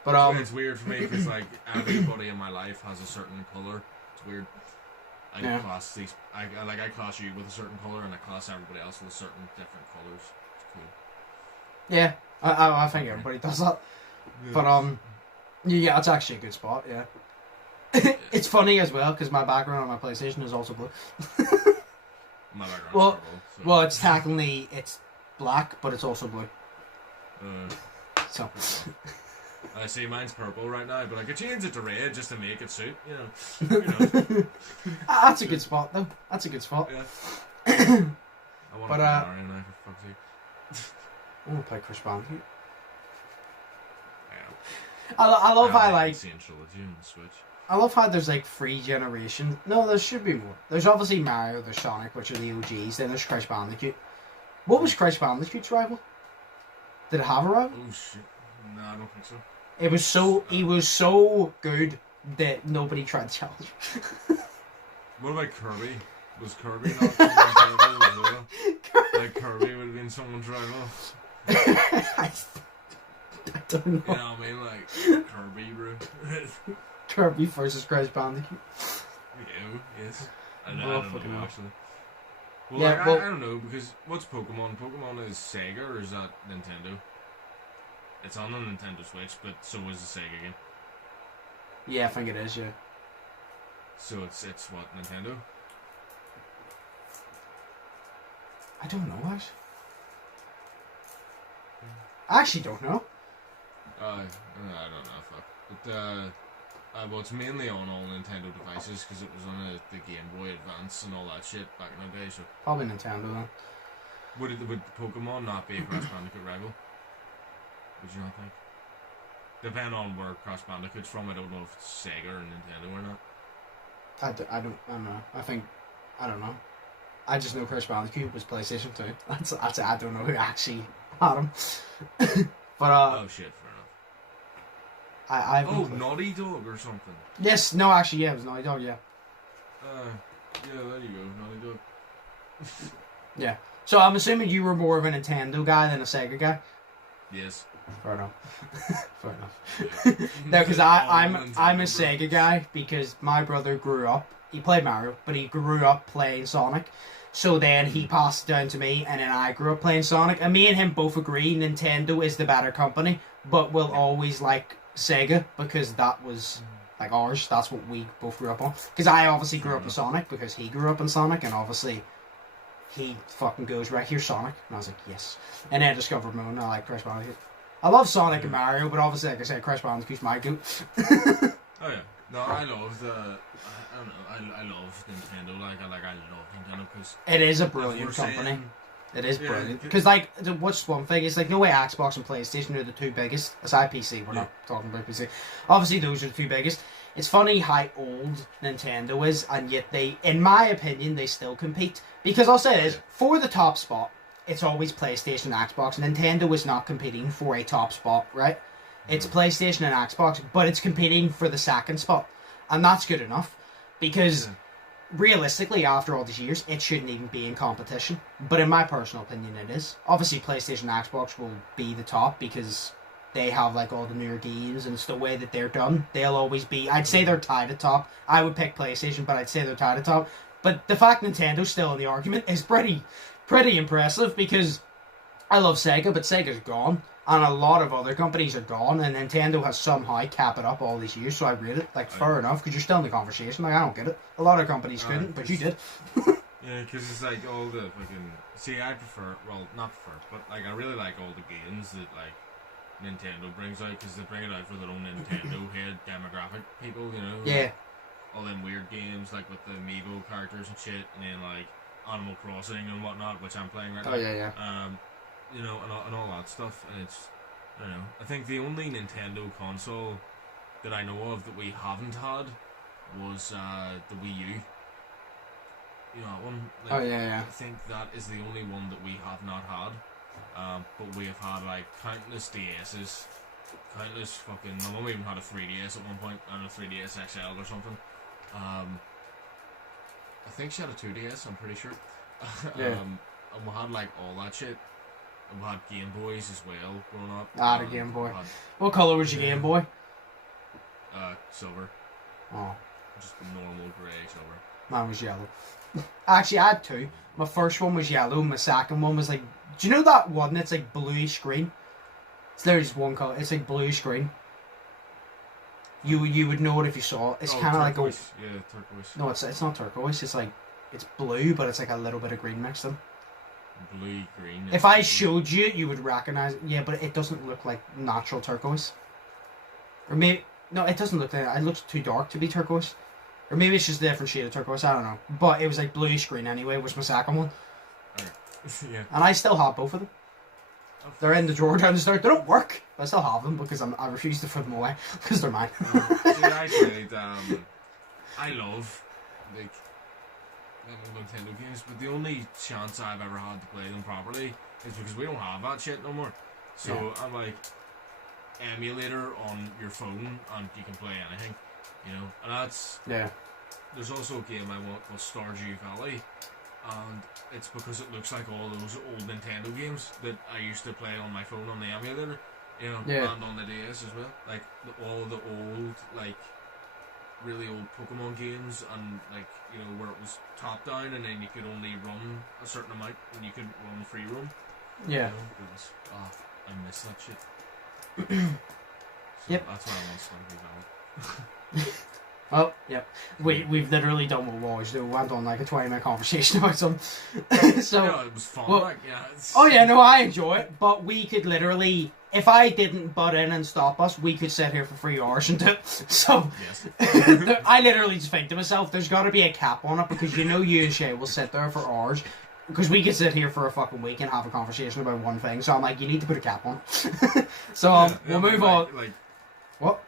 But it's weird for me, because like, everybody in my life has a certain colour, weird. I class these. I class you with a certain color, and I class everybody else with certain different colors. It's cool. Yeah, I think everybody does that. Yeah. But yeah, it's actually a good spot. Yeah. It's funny as well because my background on my PlayStation is also blue. My background. Well, well, it's technically black, but it's also blue. So. I see mine's purple right now, but I could change it to red just to make it suit. You know. Who knows? That's a good spot, though. That's a good spot. Yeah. I want to play Mario now, for fuck's sake. I want to play Crash Bandicoot. Yeah. I love how like. Trilogy on the Switch. I love how there's like 3 generations. No, there should be more. There's obviously Mario, there's Sonic, which are the OGs. Then there's Crash Bandicoot. What was Crash Bandicoot's rival? Did it have a rival? Oh shit! No, I don't think so. It was so he was so good that nobody tried to challenge. What about Kirby? Was Kirby not someone's rival as well? Like Kirby would have been someone's rival. I don't know. You know what I mean? Like Kirby, bro. Kirby versus Crash Bandicoot. Yeah, yes. I don't know actually. Well, yeah, like, well, I don't know because what's Pokemon? Pokemon is Sega or is that Nintendo? It's on the Nintendo Switch, but so is the Sega game. Yeah, I think it is. Yeah. So it's what, Nintendo? I don't know actually. I actually don't know. I don't know. Fuck. But well, it's mainly on all Nintendo devices because it was on the Game Boy Advance and all that shit back in the day. So probably Nintendo then. Would Pokemon not be a Crash Bandicoot rival? Would you not think? Depending on where Crash Bandicoot's from, I don't know if it's Sega or Nintendo or not. I don't know. I don't know. I just know Crash Bandicoot was PlayStation 2. That's it. I don't know who actually had him. But oh shit, fair enough. Oh, Naughty Dog or something. Yes, no, actually, yeah, it was Naughty Dog, yeah. Yeah, there you go, Naughty Dog. Yeah. So I'm assuming you were more of a Nintendo guy than a Sega guy. Yes. Fair enough. Fair enough. No, because I'm a Sega guy because my brother grew up. He played Mario, but he grew up playing Sonic. So then he passed it down to me, and then I grew up playing Sonic. And me and him both agree Nintendo is the better company, but we'll always like Sega because that was like ours. That's what we both grew up on. Because I obviously grew up in Sonic because he grew up in Sonic, and obviously he fucking goes, right, here's Sonic. And I was like, yes. And then I discovered Moon. I like Crash Bandicoot. I love Sonic and Mario, but obviously, like I said, Crash Bandicoot's my goat. Oh yeah. No, I love I don't know. I love Nintendo. I love Nintendo because it is a brilliant company. It is brilliant because what's one thing? It's like no way Xbox and PlayStation are the 2 biggest. Aside PC, we're not talking about PC. Obviously, those are the 2 biggest. It's funny how old Nintendo is, and yet they, in my opinion, they still compete. Because I'll say this, for the top spot, it's always PlayStation and Xbox. Nintendo is not competing for a top spot, right? It's PlayStation and Xbox, but it's competing for the second spot. And that's good enough. Because realistically, after all these years, it shouldn't even be in competition. But in my personal opinion, it is. Obviously, PlayStation and Xbox will be the top because they have like all the newer games and it's the way that they're done. They'll always be, I'd say they're tied at top. I would pick PlayStation, but I'd say they're tied at top. But the fact Nintendo's still in the argument is pretty impressive because I love Sega, but Sega's gone. And a lot of other companies are gone, and Nintendo has somehow capped it up all these years, so I rate it. Like, fair enough, because you're still in the conversation. Like, I don't get it. A lot of companies couldn't, but you did. Yeah, because it's like all the fucking... See, I prefer... Well, not prefer, but like I really like all the games that like Nintendo brings out, because they bring it out for their own Nintendo head demographic people, you know? Yeah. Like, all them weird games, like with the Amiibo characters and shit, and then like Animal Crossing and whatnot, which I'm playing right now. Oh, yeah. You know, and all that stuff, and it's, I don't know, I think the only Nintendo console that I know of that we haven't had was the Wii U. You know that one? Like, Oh, yeah. I think that is the only one that we have not had, but we have had like countless DS's, countless fucking, my mum even had a 3DS at one point, and a 3DS XL or something. I think she had a 2DS, I'm pretty sure. Yeah. And we had like all that shit. And we had Game Boys as well growing up. The Game Boy. What colour was your Game Boy? Silver. Oh. Just normal grey silver. Mine was yellow. Actually, I had two. My first one was yellow. My second one was like, do you know that one that's like bluish green? It's literally just one color. It's like bluish green. You would know it if you saw it. It's kind of like a... Yeah, turquoise. No, it's not turquoise. It's like, it's blue, but it's like a little bit of green mixed in. Blue, green. If I showed you, you would recognize it. Yeah, but it doesn't look like natural turquoise. Or maybe... No, it doesn't look like that. It looks too dark to be turquoise. Or maybe it's just a different shade of turquoise. I don't know. But it was like bluish green anyway, was my second one. Okay. Yeah. And I still have both of them. They're in the drawer down the stairs. They don't work, but I still have them because I refuse to throw them away because they're mine. See, I played, I love, like, Nintendo games, but the only chance I've ever had to play them properly is because we don't have that shit no more. So Yeah. I'm like, emulator on your phone and you can play anything, you know. And that's, Yeah. there's also a game I want called Stardew Valley, and it's because it looks like all those old Nintendo games that I used to play on my phone on the emulator, you know, Yeah. and on the DS as well. Like all the old, like really old Pokemon games, and like, you know, where it was top down and then you could only run a certain amount and you could run free roam. Yeah. You know, it was, I miss that shit. So Yep. that's why I want Stardew Valley. Oh, yep. We've literally done what we always do. We went on like a 20-minute conversation about some. So. Yeah, it was fun. Well, like, yeah. Oh yeah, no, I enjoy it, but we could literally, if I didn't butt in and stop us, we could sit here for 3 hours and do it. So, Yes. I literally just think to myself, there's got to be a cap on it, because you know you and Shay will sit there for hours, because we could sit here for a fucking week and have a conversation about one thing. So I'm like, you need to put a cap on. So we'll move on. Like, what?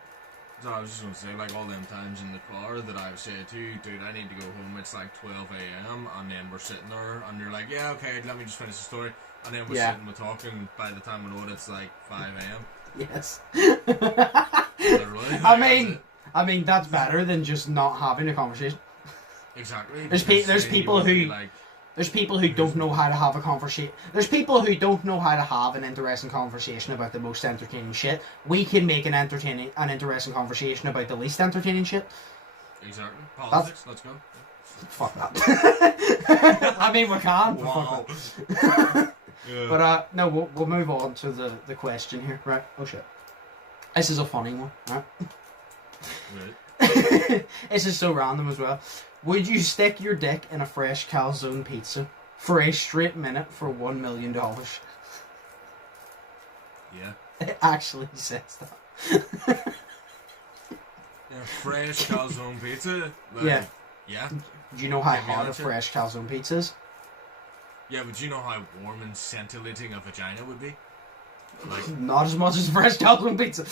So I was just going to say, like, all them times in the car that I've said to you, dude, I need to go home, it's like 12 a.m, and then we're sitting there, and you're like, yeah, okay, let me just finish the story, and then we're sitting, we're talking, by the time we know it, it's like 5 a.m. Yes. Literally. Like, I mean, that's better than just not having a conversation. Exactly. There's people who... Like, There's people who don't know how to have a conversation. There's people who don't know how to have an interesting conversation about the most entertaining shit. We can make an interesting conversation about the least entertaining shit. Exactly. Politics, let's go. Fuck that. I mean, we can. Wow. Yeah. But no, we'll move on to the question here. Right. Oh shit. This is a funny one. Right. Right. This is so random as well. Would you stick your dick in a fresh calzone pizza for a straight minute for $1 million? Yeah. It actually says that. Yeah, fresh calzone pizza. Like, Yeah. Yeah. Do you know how Give me hot that a shit. fresh calzone pizza is? Yeah, but you know how warm and scintillating a vagina would be? Like, Not as much as fresh calzone pizza.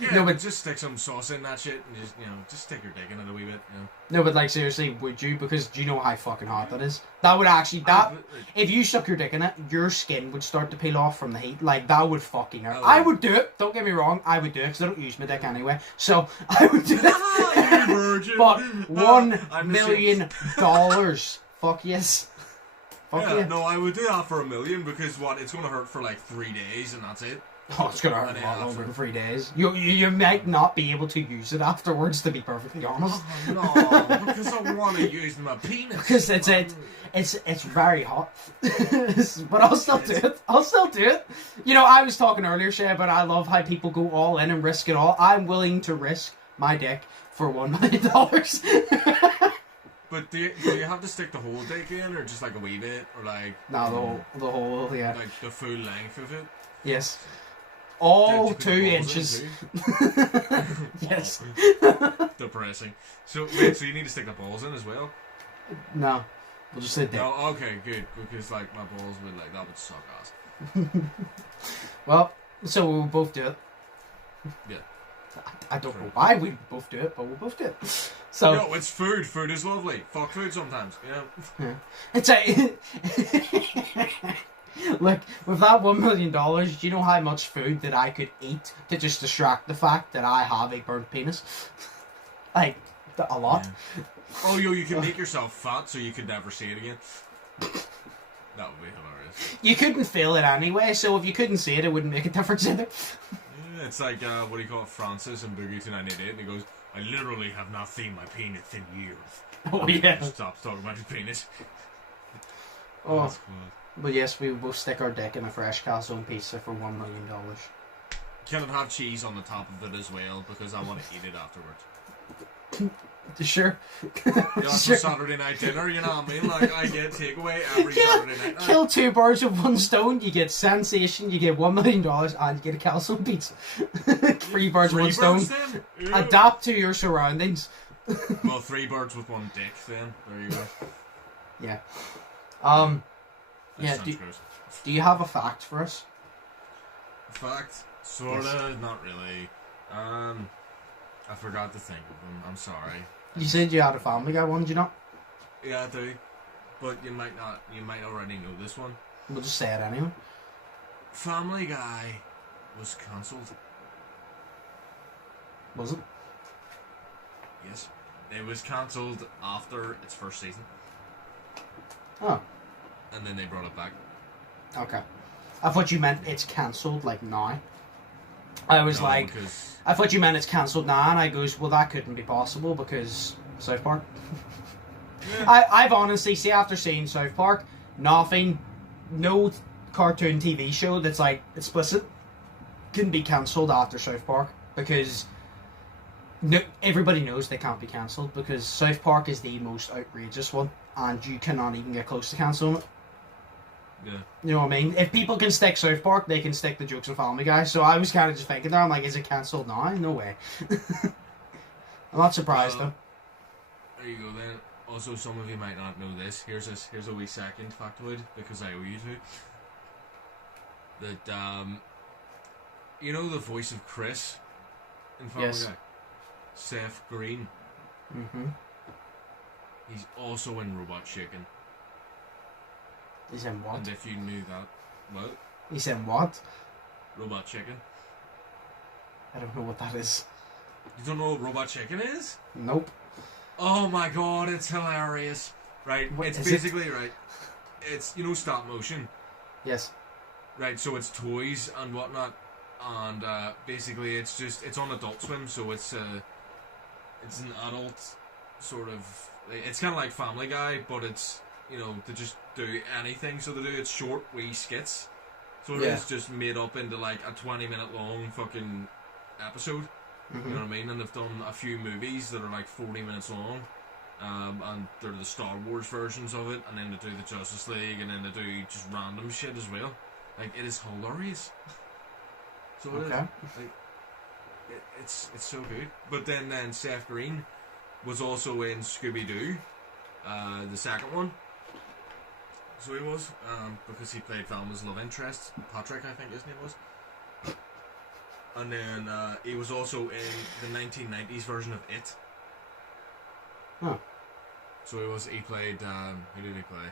yeah, No, but but- just stick some sauce in that shit and just, you know, just stick your dick in it a wee bit, you know. No, but like seriously, would you? Because do you know how fucking hot that is? That would actually if you stuck your dick in it, your skin would start to peel off from the heat. Like that would fucking hurt. Oh. I would do it. Don't get me wrong. I would do it because I don't use my dick anyway. So I would do it. You virgin. But $1 I'm the million, fuck yes. Fuck Yeah, yeah. no, I would do that for $1 million because what? It's gonna hurt for like 3 days and that's it. Oh, it's gonna hurt a lot longer than 3 days. You might not be able to use it afterwards, to be perfectly honest. Oh, no, because I want to use my penis. Because it's very hot. But I'll still do it. I'll still do it. You know, I was talking earlier, Shay, but I love how people go all in and risk it all. I'm willing to risk my dick for $1 million. But do you have to stick the whole dick in, or just like a wee bit, or like No, the whole, yeah. like the full length of it? Yes. All Did you 2 put the balls in inches. too? Yes. Depressing. So wait, so you need to stick the balls in as well? No. We'll just say dick. No, okay, good, because like my balls would like that would suck ass. Well, so we'll both do it. Yeah. I don't know why we both do it, but we'll both do it. So No, it's food. Food is lovely. Fuck food sometimes, you know. it's a look, with that $1 million, do you know how much food that I could eat to just distract the fact that I have a burnt penis? Like a lot. Yeah. Oh, you can make yourself fat so you could never see it again. That would be hilarious. You couldn't feel it anyway, so if you couldn't see it, it wouldn't make a difference either. Yeah, it's like what do you call it, Francis in Boogie 1988, and he goes, I literally have not seen my penis in years. Oh, yeah. Stop talking about his penis. Oh. That's cool. But yes, we will stick our dick in a fresh calzone pizza for $1 million. Can it have cheese on the top of it as well? Because I want to eat it afterwards. Sure. Yeah, that's Sure. a Saturday night dinner, you know what I mean? Like, I get takeaway every Saturday night. Kill 2 birds with 1 stone. You get sensation, you get $1 million, and you get a calzone pizza. 3 birds with 1 stone. Then? Yeah. Adapt to your surroundings. Well, 3 birds with 1 dick then. There you go. Yeah. That Yeah, sounds good. do you have a fact for us? Fact? Sorta, not really. I forgot to think of them. I'm sorry. You said you had a Family Guy one, did you not? Yeah, I do. But you might not. You might already know this one. We'll just say it anyway. Family Guy was cancelled. Was it? Yes. It was cancelled after its first season. Oh, And then they brought it back. okay. I thought you meant it's cancelled, like, now. I was No, like, because I thought you meant it's cancelled now, and I goes, well, that couldn't be possible because South Park. yeah. I've honestly, see, after seeing South Park, nothing, no cartoon TV show that's like explicit can be cancelled after South Park because no, everybody knows they can't be cancelled because South Park is the most outrageous one, and you cannot even get close to cancelling it. Yeah. You know what I mean? If people can stick South Park, they can stick the jokes on Family Guy. So I was kind of just thinking there, I'm like, is it cancelled now? No way. I'm not surprised though. There you go then. Also, some of you might not know this. Here's a wee second factoid because I owe you to. That you know the voice of Chris in Family Yes. Guy, Seth Green. Mm-hmm. He's also in Robot Chicken. He's in what? And if you knew that, well, He's in what? Robot Chicken. I don't know what that is. You don't know what Robot Chicken is? Nope. Oh my god, it's hilarious. Right, What it's is it? basically right. It's stop motion. Yes. Right, so it's toys and whatnot, and basically it's on Adult Swim, so it's an adult sort of. It's kind of like Family Guy, but it's to just do anything. So they do it's short wee skits, so it is just made up into like a 20-minute long fucking episode. Mm-hmm. You know what I mean? And they've done a few movies that are like 40 minutes long. And they're the Star Wars versions of it, and then they do the Justice League, and then they do just random shit as well. Like, it is hilarious. So it is. Okay. Like, it's so good. But then Seth Green was also in Scooby-Doo, the second one. So he was, because he played Velma's love interest, Patrick, I think his name was. And then he was also in the 1990s version of It. Huh. So he played, who did he play?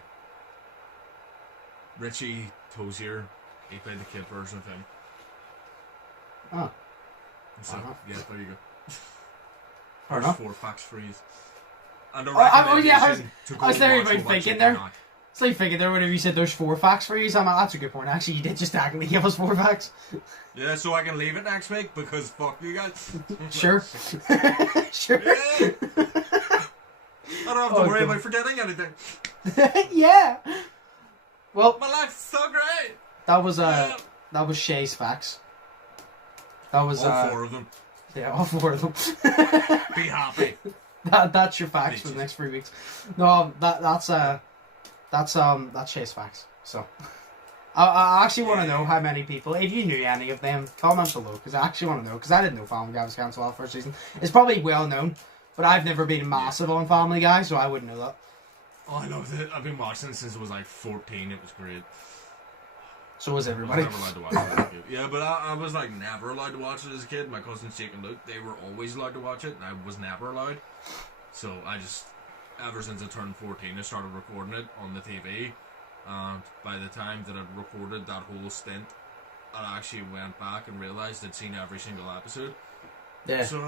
Richie Tozier. He played the kid version of him. Oh. So, yeah, there you go. Fair There's enough. 4 facts for you. And a yeah, recommendation to go I was and there watch even Robot thinking Chicken there. now. It's like thinking there whenever you said there's 4 facts for you, so I'm like, that's a good point. Actually, you did just actually give us 4 facts. Yeah, so I can leave it next week because fuck you guys. Sure. Sure. Yeah. I don't have to Oh, worry God. about forgetting anything. Yeah. Well, My life's so great. that was Yeah. that was Shea's facts. That was All 4 of them. yeah, all 4 of them. Be happy. That's your facts for the next 3 weeks. No, that's Shea's facts. So, I actually want to know how many people, if you knew any of them, comment below because I actually want to know because I didn't know Family Guy was cancelled after first season. It's probably well known, but I've never been massive on Family Guy, so I wouldn't know that. Oh, I loved it. I've been watching it since I was like 14. It was great. So was I everybody. was never allowed to watch it as a kid. Yeah, but I was like never allowed to watch it as a kid. My cousins Jake and Luke, they were always allowed to watch it, and I was never allowed. So I just, ever since I turned 14, I started recording it on the TV. And by the time that I'd recorded that whole stint, I actually went back and realised I'd seen every single episode. Yeah. So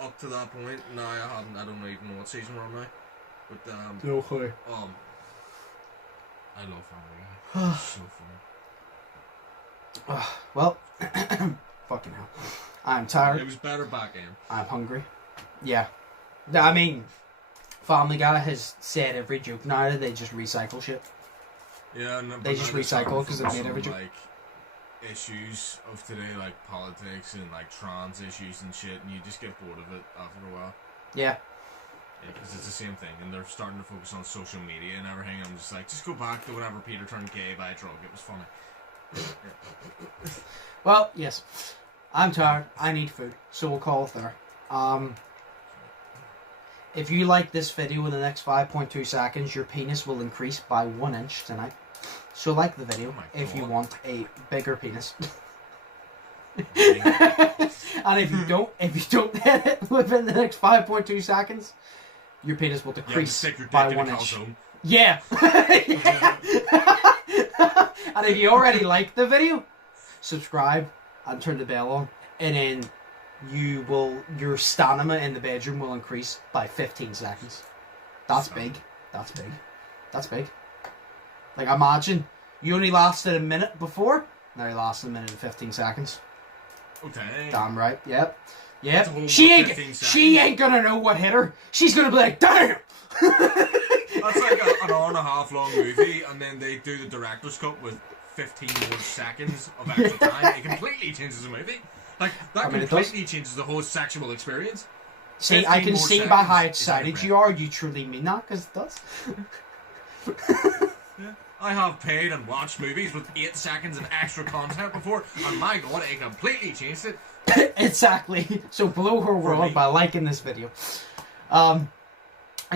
up to that point, now I don't even know what season we're on now. But No clue. I love Family Guy. It's so funny. Well, fucking hell. I'm tired. It was better back then. I'm hungry. Yeah. I mean, Family Guy has said every joke now that they just recycle shit. Yeah, no, They just recycle because they've made every joke. Like issues of today, like politics and like trans issues and shit, and you just get bored of it after a while. Yeah. Yeah, because it's the same thing, and they're starting to focus on social media and everything. I'm just like, just go back to whenever Peter turned gay by a drug. It was funny. Well, yes. I'm tired. I need food. So we'll call it there. If you like this video in the next 5.2 seconds, your penis will increase by 1 inch tonight. So like the video if you want a bigger penis. And if you don't hit it within the next 5.2 seconds, your penis will decrease by 1 inch. Yeah. And if you already like the video, subscribe and turn the bell on, and then your stamina in the bedroom will increase by 15 seconds. That's big. That's big. That's big. Like, imagine you only lasted a minute before, now you last a minute and 15 seconds. Oh, dang. Damn right. Yep. Yep. She ain't gonna know what hit her. She's gonna be like, damn! That's like an hour and a half long movie, and then they do the director's cut with 15 more seconds of extra time. It completely changes the movie. Like, that completely changes the whole sexual experience. See, I can see by how excited you are, you truly mean that, because it does. Yeah. I have paid and watched movies with 8 seconds of extra content before, and my god, it completely changed it. Exactly. So blow her world by liking this video. And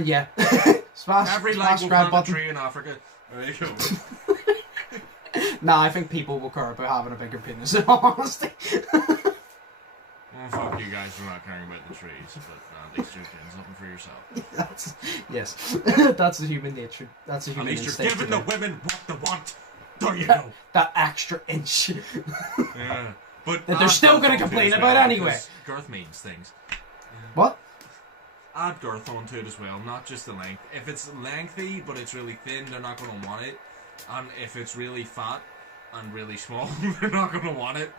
yeah. smash grab button. Tree in Africa. There you go. Nah, I think people will care about having a bigger penis, in all honesty. Well, fuck you guys for not caring about the trees, but at least you're doing something for yourself. Yes. That's the human nature. That's the human instinct. At least you're giving the women what they want. There you go. That extra inch. Yeah. But that they're still going to complain about anyway. Girth means things. Yeah. What? Add girth onto it as well, not just the length. If it's lengthy but it's really thin, they're not going to want it. And if it's really fat and really small, they're not going to want it.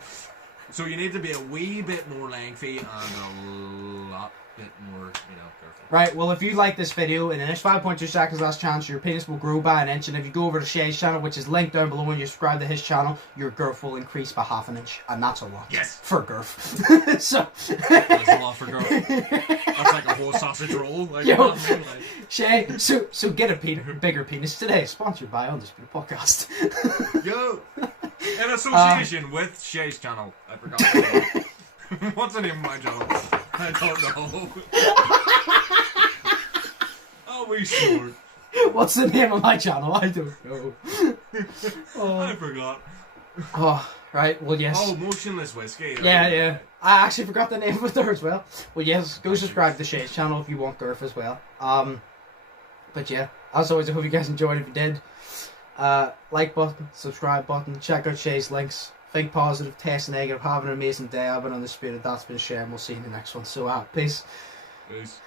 So you need to be a wee bit more lengthy and a lot bit more, girthy. Right, well, if you like this video, in the next 5.2 seconds, last chance, your penis will grow by 1 inch. And if you go over to Sheas' channel, which is linked down below, and you subscribe to his channel, your girth will increase by ½ an inch. And that's a lot. Yes. For girth. So. That's a lot for girth. That's like a whole sausage roll. Like, yo, Shay, so get a bigger penis today. Sponsored by Undisputed Podcast. Yo. In association with Sheas' channel. I forgot. What's the name of my channel? I don't know. Oh, we short. What's the name of my channel? I don't know. I forgot. Oh, right. Well, yes. Oh, Motionless Whiskey. Yeah. I actually forgot the name of it there as well. Well, yes. Go subscribe to Sheas' channel if you want girth as well. But yeah, as always, I hope you guys enjoyed. If you did, like button, subscribe button, check out Sheas' links. Think positive, test negative, have an amazing day. I've been Undisputed, that's been Shay, and we'll see you in the next one. So, peace. Peace.